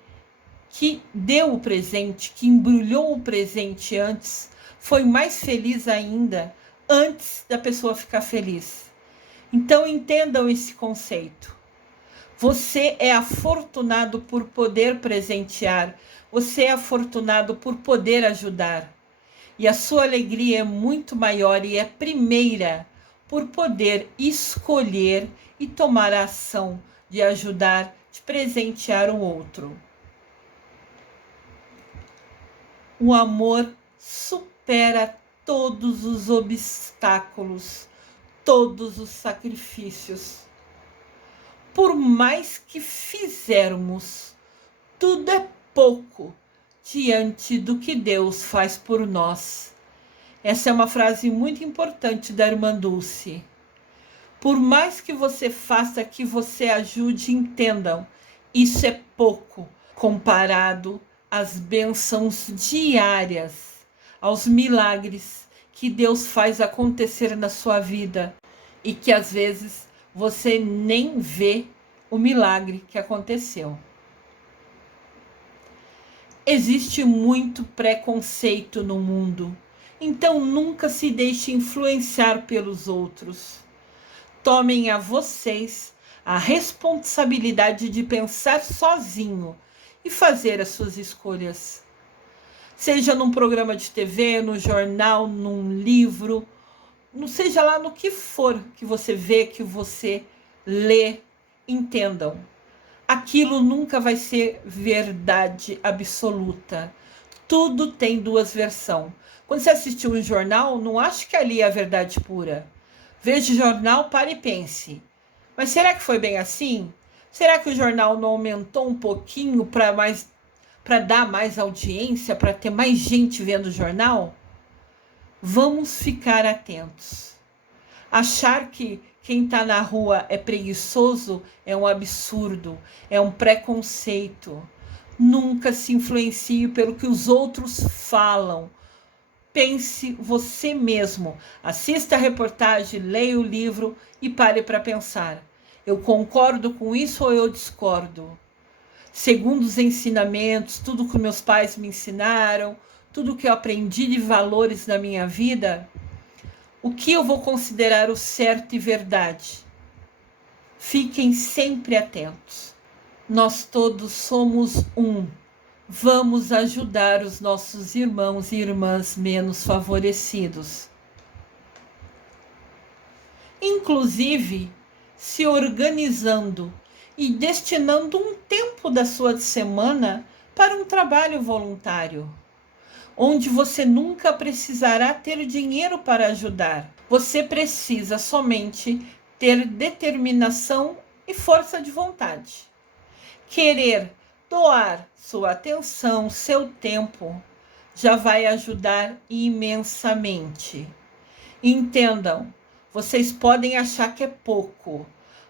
que deu o presente, que embrulhou o presente antes, foi mais feliz ainda antes da pessoa ficar feliz. Então entendam esse conceito. Você é afortunado por poder presentear, você é afortunado por poder ajudar. E a sua alegria é muito maior e é primeira por poder escolher e tomar a ação de ajudar, de presentear o outro. O amor supera todos os obstáculos, todos os sacrifícios. Por mais que fizermos, tudo é pouco diante do que Deus faz por nós. Essa é uma frase muito importante da irmã Dulce. Por mais que você faça, que você ajude, entendam, isso é pouco comparado às bênçãos diárias, aos milagres que Deus faz acontecer na sua vida e que às vezes você nem vê o milagre que aconteceu. Existe muito preconceito no mundo, então nunca se deixe influenciar pelos outros. Tomem a vocês a responsabilidade de pensar sozinho e fazer as suas escolhas. Seja num programa de TV, no jornal, num livro, não seja lá no que for que você vê, que você lê, entendam. Aquilo nunca vai ser verdade absoluta. Tudo tem duas versões. Quando você assistiu um jornal, não ache que ali é a verdade pura. Veja o jornal, pare e pense. Mas será que foi bem assim? Será que o jornal não aumentou um pouquinho para dar mais audiência, para ter mais gente vendo o jornal? Vamos ficar atentos. Achar que quem está na rua é preguiçoso é um absurdo, é um preconceito. Nunca se influencie pelo que os outros falam. Pense você mesmo. Assista a reportagem, leia o livro e pare para pensar. Eu concordo com isso ou eu discordo? Segundo os ensinamentos, tudo que meus pais me ensinaram, tudo que eu aprendi de valores na minha vida, o que eu vou considerar o certo e verdade? Fiquem sempre atentos. Nós todos somos um. Vamos ajudar os nossos irmãos e irmãs menos favorecidos. Inclusive, se organizando e destinando um tempo da sua semana para um trabalho voluntário, onde você nunca precisará ter dinheiro para ajudar. Você precisa somente ter determinação e força de vontade. Querer doar sua atenção, seu tempo, já vai ajudar imensamente. Entendam, vocês podem achar que é pouco,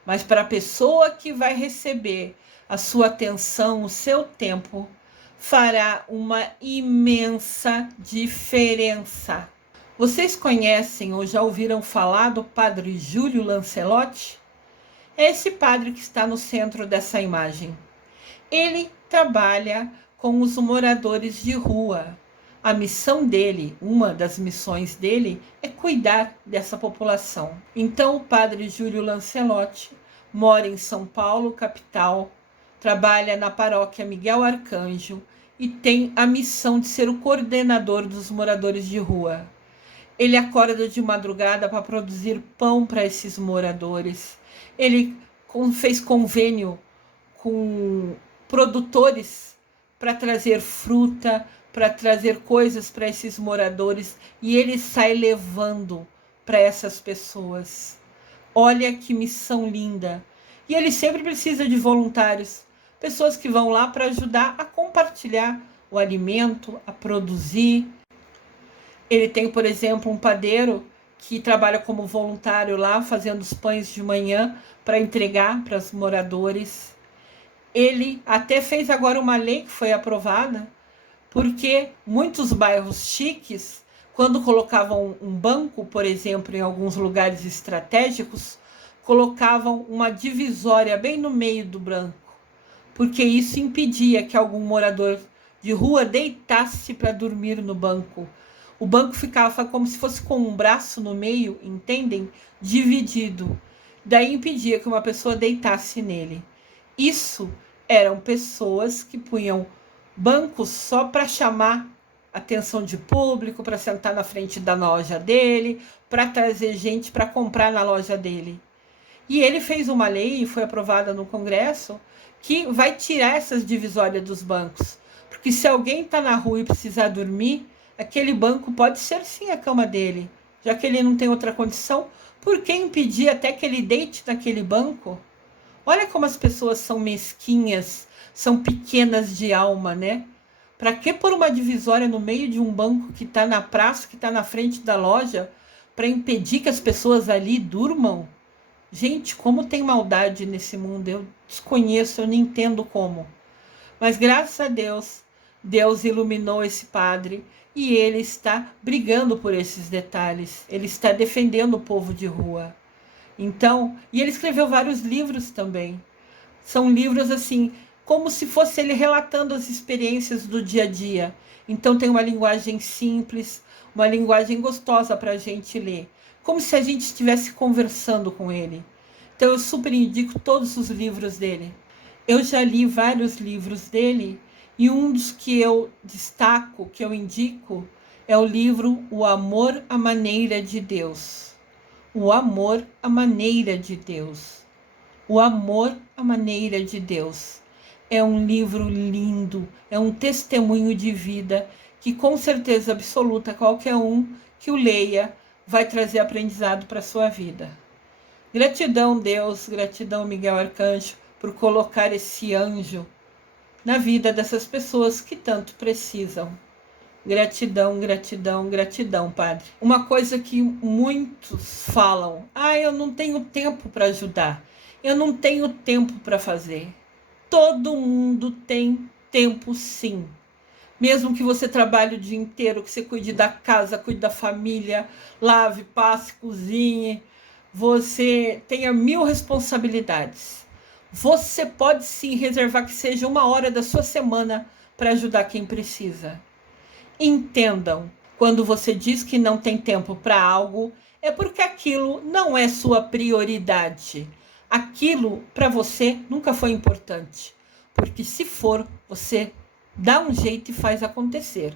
mas para a pessoa que vai receber a sua atenção, o seu tempo, fará uma imensa diferença. Vocês conhecem ou já ouviram falar do padre Júlio Lancelotti? É esse padre que está no centro dessa imagem. Ele trabalha com os moradores de rua. A missão dele, uma das missões dele, é cuidar dessa população. Então, o padre Júlio Lancelotti mora em São Paulo, capital, trabalha na paróquia Miguel Arcanjo e tem a missão de ser o coordenador dos moradores de rua. Ele acorda de madrugada para produzir pão para esses moradores. Ele fez convênio com produtores para trazer fruta, para trazer coisas para esses moradores, e ele sai levando para essas pessoas. Olha que missão linda. E ele sempre precisa de voluntários, pessoas que vão lá para ajudar a compartilhar o alimento, a produzir. Ele tem, por exemplo, um padeiro que trabalha como voluntário lá, fazendo os pães de manhã para entregar para os moradores. Ele até fez agora uma lei que foi aprovada, porque muitos bairros chiques, quando colocavam um banco, por exemplo, em alguns lugares estratégicos, colocavam uma divisória bem no meio do banco, porque isso impedia que algum morador de rua deitasse para dormir no banco. O banco ficava como se fosse com um braço no meio, entendem? Dividido. Daí impedia que uma pessoa deitasse nele. Isso eram pessoas que punham bancos só para chamar atenção de público, para sentar na frente da loja dele, para trazer gente para comprar na loja dele. E ele fez uma lei, e foi aprovada no Congresso, que vai tirar essas divisórias dos bancos. Porque se alguém está na rua e precisar dormir, aquele banco pode ser sim a cama dele. Já que ele não tem outra condição, por que impedir até que ele deite naquele banco? Olha como as pessoas são mesquinhas, são pequenas de alma, né? Para que pôr uma divisória no meio de um banco que está na praça, que está na frente da loja, para impedir que as pessoas ali durmam? Gente, como tem maldade nesse mundo, eu desconheço, eu não entendo como. Mas graças a Deus, Deus iluminou esse padre e ele está brigando por esses detalhes. Ele está defendendo o povo de rua. Então, e ele escreveu vários livros também. São livros assim, como se fosse ele relatando as experiências do dia a dia. Então tem uma linguagem simples, uma linguagem gostosa para a gente ler. Como se a gente estivesse conversando com ele. Então eu super indico todos os livros dele. Eu já li vários livros dele e um dos que eu destaco, que eu indico, é o livro O Amor à Maneira de Deus. O Amor à Maneira de Deus. O Amor à Maneira de Deus. É um livro lindo, é um testemunho de vida que com certeza absoluta qualquer um que o leia vai trazer aprendizado para a sua vida. Gratidão, Deus, gratidão, Miguel Arcanjo, por colocar esse anjo na vida dessas pessoas que tanto precisam. Gratidão, gratidão, gratidão, Padre. Uma coisa que muitos falam: eu não tenho tempo para ajudar, eu não tenho tempo para fazer. Todo mundo tem tempo, sim. Mesmo que você trabalhe o dia inteiro, que você cuide da casa, cuide da família, lave, passe, cozinhe, você tenha 1000 responsabilidades. Você pode sim reservar que seja 1 hora da sua semana para ajudar quem precisa. Entendam, quando você diz que não tem tempo para algo, é porque aquilo não é sua prioridade. Aquilo para você nunca foi importante. Porque se for, você dá um jeito e faz acontecer.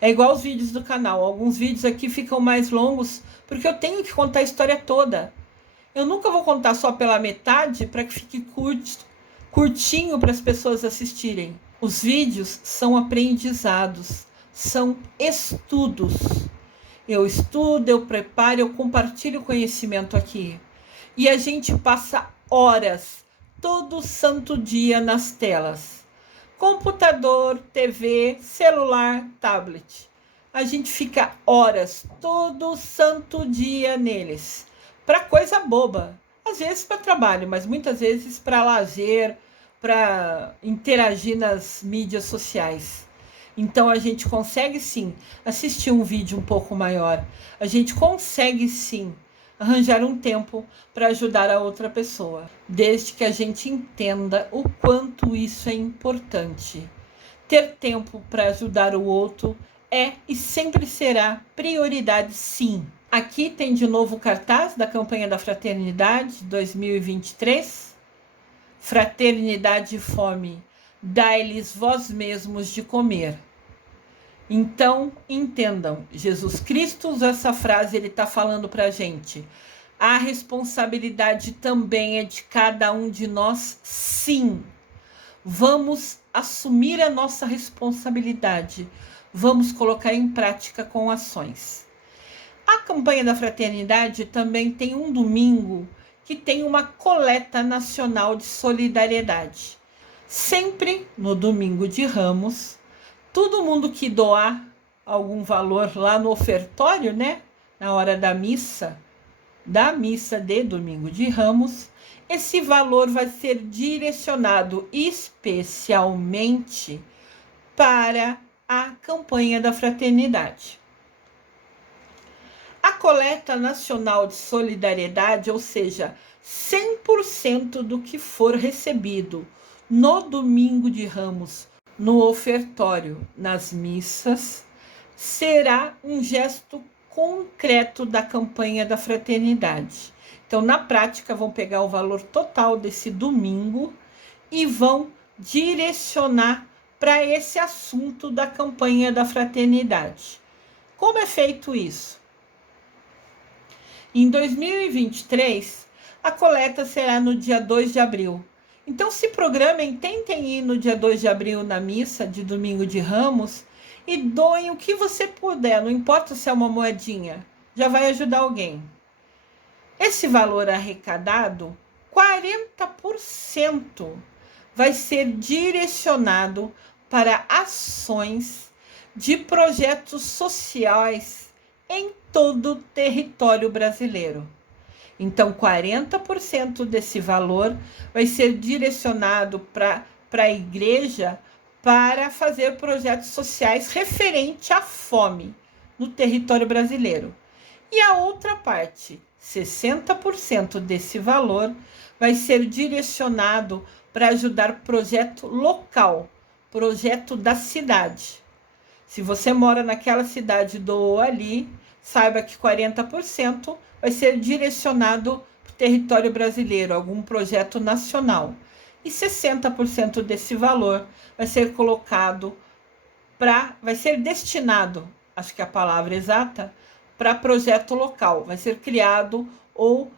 É igual os vídeos do canal. Alguns vídeos aqui ficam mais longos porque eu tenho que contar a história toda. Eu nunca vou contar só pela metade para que fique curtinho para as pessoas assistirem. Os vídeos são aprendizados, são estudos. Eu estudo, eu preparo, eu compartilho conhecimento aqui. E a gente passa horas, todo santo dia nas telas. Computador, TV, celular, tablet. A gente fica horas, todo santo dia neles. Para coisa boba. Às vezes para trabalho, mas muitas vezes para lazer, para interagir nas mídias sociais. Então a gente consegue sim assistir um vídeo um pouco maior. A gente consegue sim arranjar um tempo para ajudar a outra pessoa, desde que a gente entenda o quanto isso é importante. Ter tempo para ajudar o outro é e sempre será prioridade, sim. Aqui tem de novo o cartaz da campanha da Fraternidade 2023. Fraternidade e fome, dai-lhes vós mesmos de comer. Então, entendam, Jesus Cristo usa essa frase, ele está falando para a gente. A responsabilidade também é de cada um de nós, sim. Vamos assumir a nossa responsabilidade. Vamos colocar em prática com ações. A campanha da Fraternidade também tem um domingo que tem uma coleta nacional de solidariedade. Sempre no domingo de Ramos, todo mundo que doar algum valor lá no ofertório, né, na hora da missa de domingo de Ramos, esse valor vai ser direcionado especialmente para a campanha da Fraternidade. A coleta nacional de solidariedade, ou seja, 100% do que for recebido no domingo de Ramos, no ofertório, nas missas, será um gesto concreto da campanha da Fraternidade. Então, na prática, vão pegar o valor total desse domingo e vão direcionar para esse assunto da campanha da Fraternidade. Como é feito isso? Em 2023, a coleta será no dia 2 de abril. Então, se programem, tentem ir no dia 2 de abril na missa de domingo de Ramos e doem o que você puder, não importa se é uma moedinha, já vai ajudar alguém. Esse valor arrecadado, 40% vai ser direcionado para ações de projetos sociais em todo o território brasileiro. Então, 40% desse valor vai ser direcionado para a igreja para fazer projetos sociais referente à fome no território brasileiro. E a outra parte, 60% desse valor, vai ser direcionado para ajudar projeto local, projeto da cidade. Se você mora naquela cidade, doou ali, saiba que 40% vai ser direcionado para o território brasileiro, algum projeto nacional. E 60% desse valor vai ser colocado vai ser destinado, acho que é a palavra exata, para projeto local. Vai ser criado ou,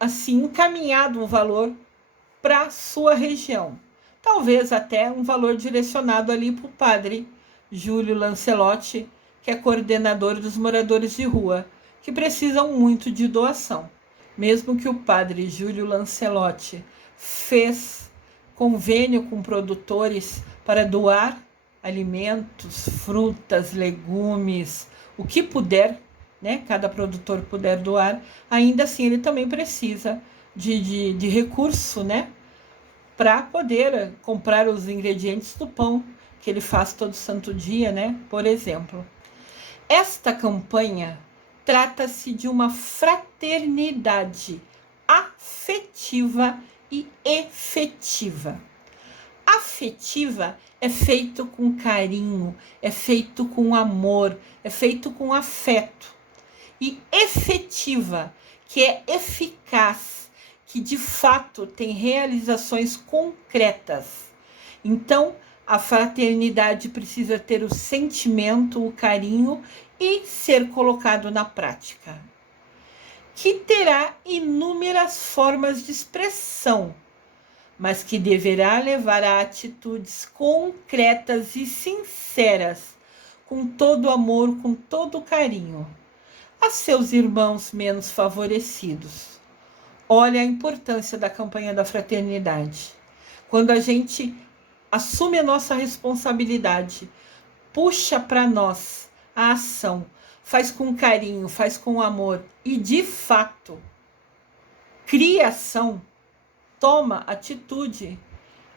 assim, encaminhado um valor para a sua região. Talvez até um valor direcionado ali para o padre Júlio Lancelotti, que é coordenador dos moradores de rua, que precisam muito de doação. Mesmo que o padre Júlio Lancelotti fez convênio com produtores para doar alimentos, frutas, legumes, o que puder, né? Cada produtor puder doar, ainda assim ele também precisa de recurso, né? Para poder comprar os ingredientes do pão que ele faz todo santo dia, né? Por exemplo. Esta campanha trata-se de uma fraternidade afetiva e efetiva. Afetiva é feito com carinho, é feito com amor, é feito com afeto. E efetiva, que é eficaz, que de fato tem realizações concretas. Então, a fraternidade precisa ter o sentimento, o carinho e ser colocado na prática, que terá inúmeras formas de expressão, mas que deverá levar a atitudes concretas e sinceras, com todo amor, com todo carinho, a seus irmãos menos favorecidos. Olha a importância da campanha da fraternidade. Quando a gente assume a nossa responsabilidade, puxa para nós a ação, faz com carinho, faz com amor e, de fato, cria ação, toma atitude,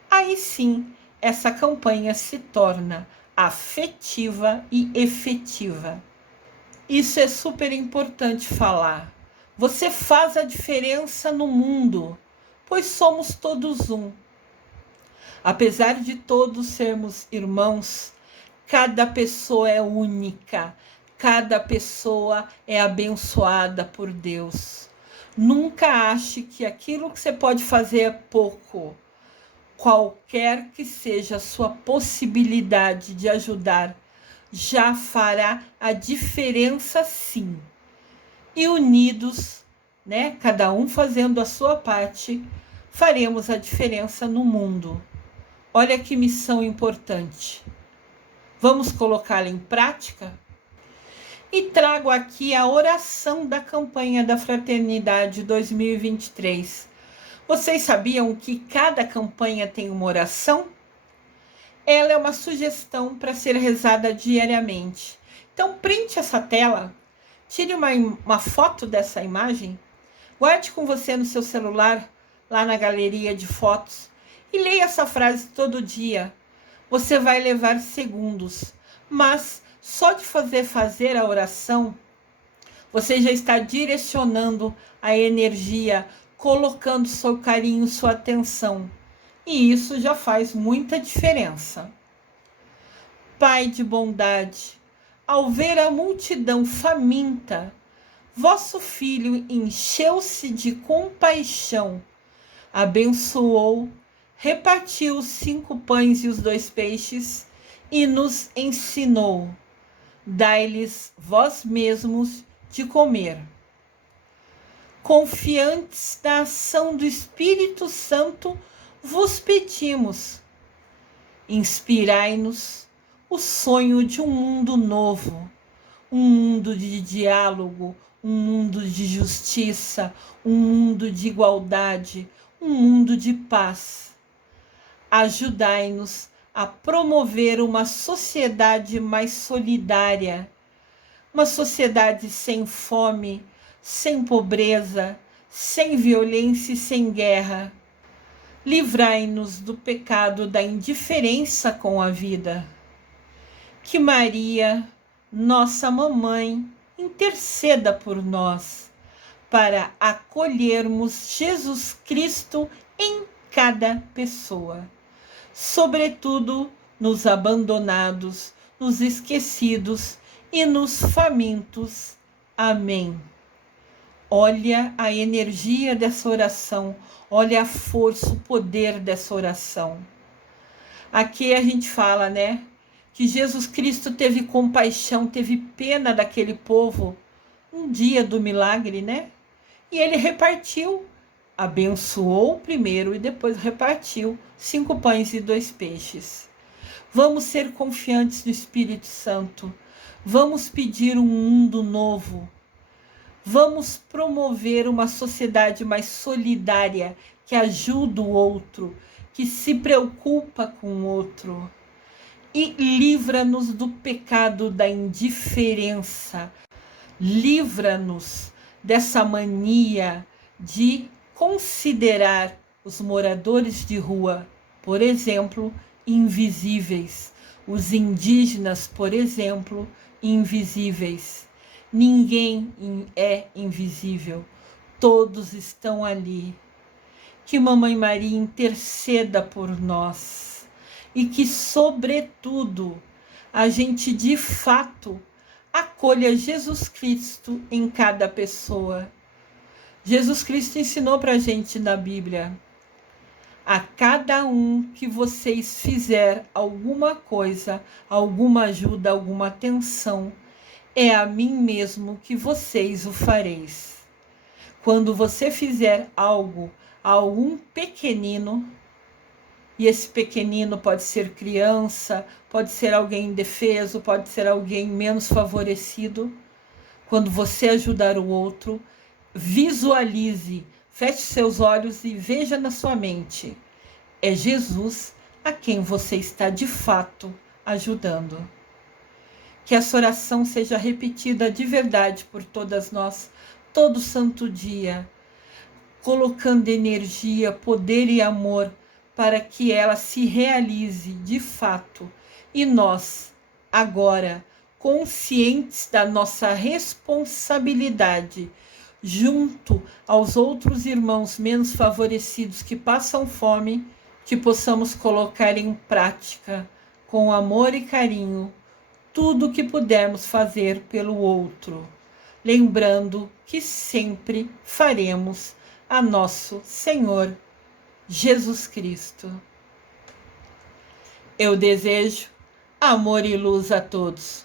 aí sim essa campanha se torna afetiva e efetiva. Isso é super importante falar. Você faz a diferença no mundo, pois somos todos um. Apesar de todos sermos irmãos, cada pessoa é única, cada pessoa é abençoada por Deus. Nunca ache que aquilo que você pode fazer é pouco. Qualquer que seja a sua possibilidade de ajudar, já fará a diferença sim. E unidos, né, cada um fazendo a sua parte, faremos a diferença no mundo. Olha que missão importante. Vamos colocá-la em prática? E trago aqui a oração da campanha da Fraternidade 2023. Vocês sabiam que cada campanha tem uma oração? Ela é uma sugestão para ser rezada diariamente. Então, printe essa tela, tire uma foto dessa imagem, guarde com você no seu celular, lá na galeria de fotos, e leia essa frase todo dia. Você vai levar segundos, mas só de fazer a oração, você já está direcionando a energia, colocando seu carinho, sua atenção. E isso já faz muita diferença. Pai de bondade, ao ver a multidão faminta, vosso filho encheu-se de compaixão, abençoou, repartiu os 5 pães e os 2 peixes e nos ensinou: dai-lhes vós mesmos de comer. Confiantes na ação do Espírito Santo, vos pedimos, inspirai-nos o sonho de um mundo novo, um mundo de diálogo, um mundo de justiça, um mundo de igualdade, um mundo de paz. Ajudai-nos a promover uma sociedade mais solidária, uma sociedade sem fome, sem pobreza, sem violência e sem guerra. Livrai-nos do pecado da indiferença com a vida. Que Maria, nossa mamãe, interceda por nós, para acolhermos Jesus Cristo em cada pessoa, sobretudo nos abandonados, nos esquecidos e nos famintos. Amém. Olha a energia dessa oração, olha a força, o poder dessa oração. Aqui a gente fala, né, que Jesus Cristo teve compaixão, teve pena daquele povo um dia do milagre, né? E ele repartiu, abençoou primeiro e depois repartiu 5 pães e 2 peixes. Vamos ser confiantes no Espírito Santo. Vamos pedir um mundo novo. Vamos promover uma sociedade mais solidária, que ajuda o outro, que se preocupa com o outro. E livra-nos do pecado da indiferença. Livra-nos dessa mania de considerar os moradores de rua, por exemplo, invisíveis. Os indígenas, por exemplo, invisíveis. Ninguém é invisível, todos estão ali. Que Mamãe Maria interceda por nós e que, sobretudo, a gente de fato acolha Jesus Cristo em cada pessoa. Jesus Cristo ensinou para a gente na Bíblia: a cada um que vocês fizer alguma coisa, alguma ajuda, alguma atenção, é a mim mesmo que vocês o fareis. Quando você fizer algo a algum pequenino, e esse pequenino pode ser criança, pode ser alguém indefeso, pode ser alguém menos favorecido, quando você ajudar o outro, visualize, feche seus olhos e veja na sua mente: é Jesus a quem você está de fato ajudando. Que essa oração seja repetida de verdade por todas nós, todo santo dia, colocando energia, poder e amor para que ela se realize de fato. E nós, agora, conscientes da nossa responsabilidade, junto aos outros irmãos menos favorecidos que passam fome, que possamos colocar em prática, com amor e carinho, tudo o que pudermos fazer pelo outro, lembrando que sempre faremos a nosso Senhor Jesus Cristo. Eu desejo amor e luz a todos.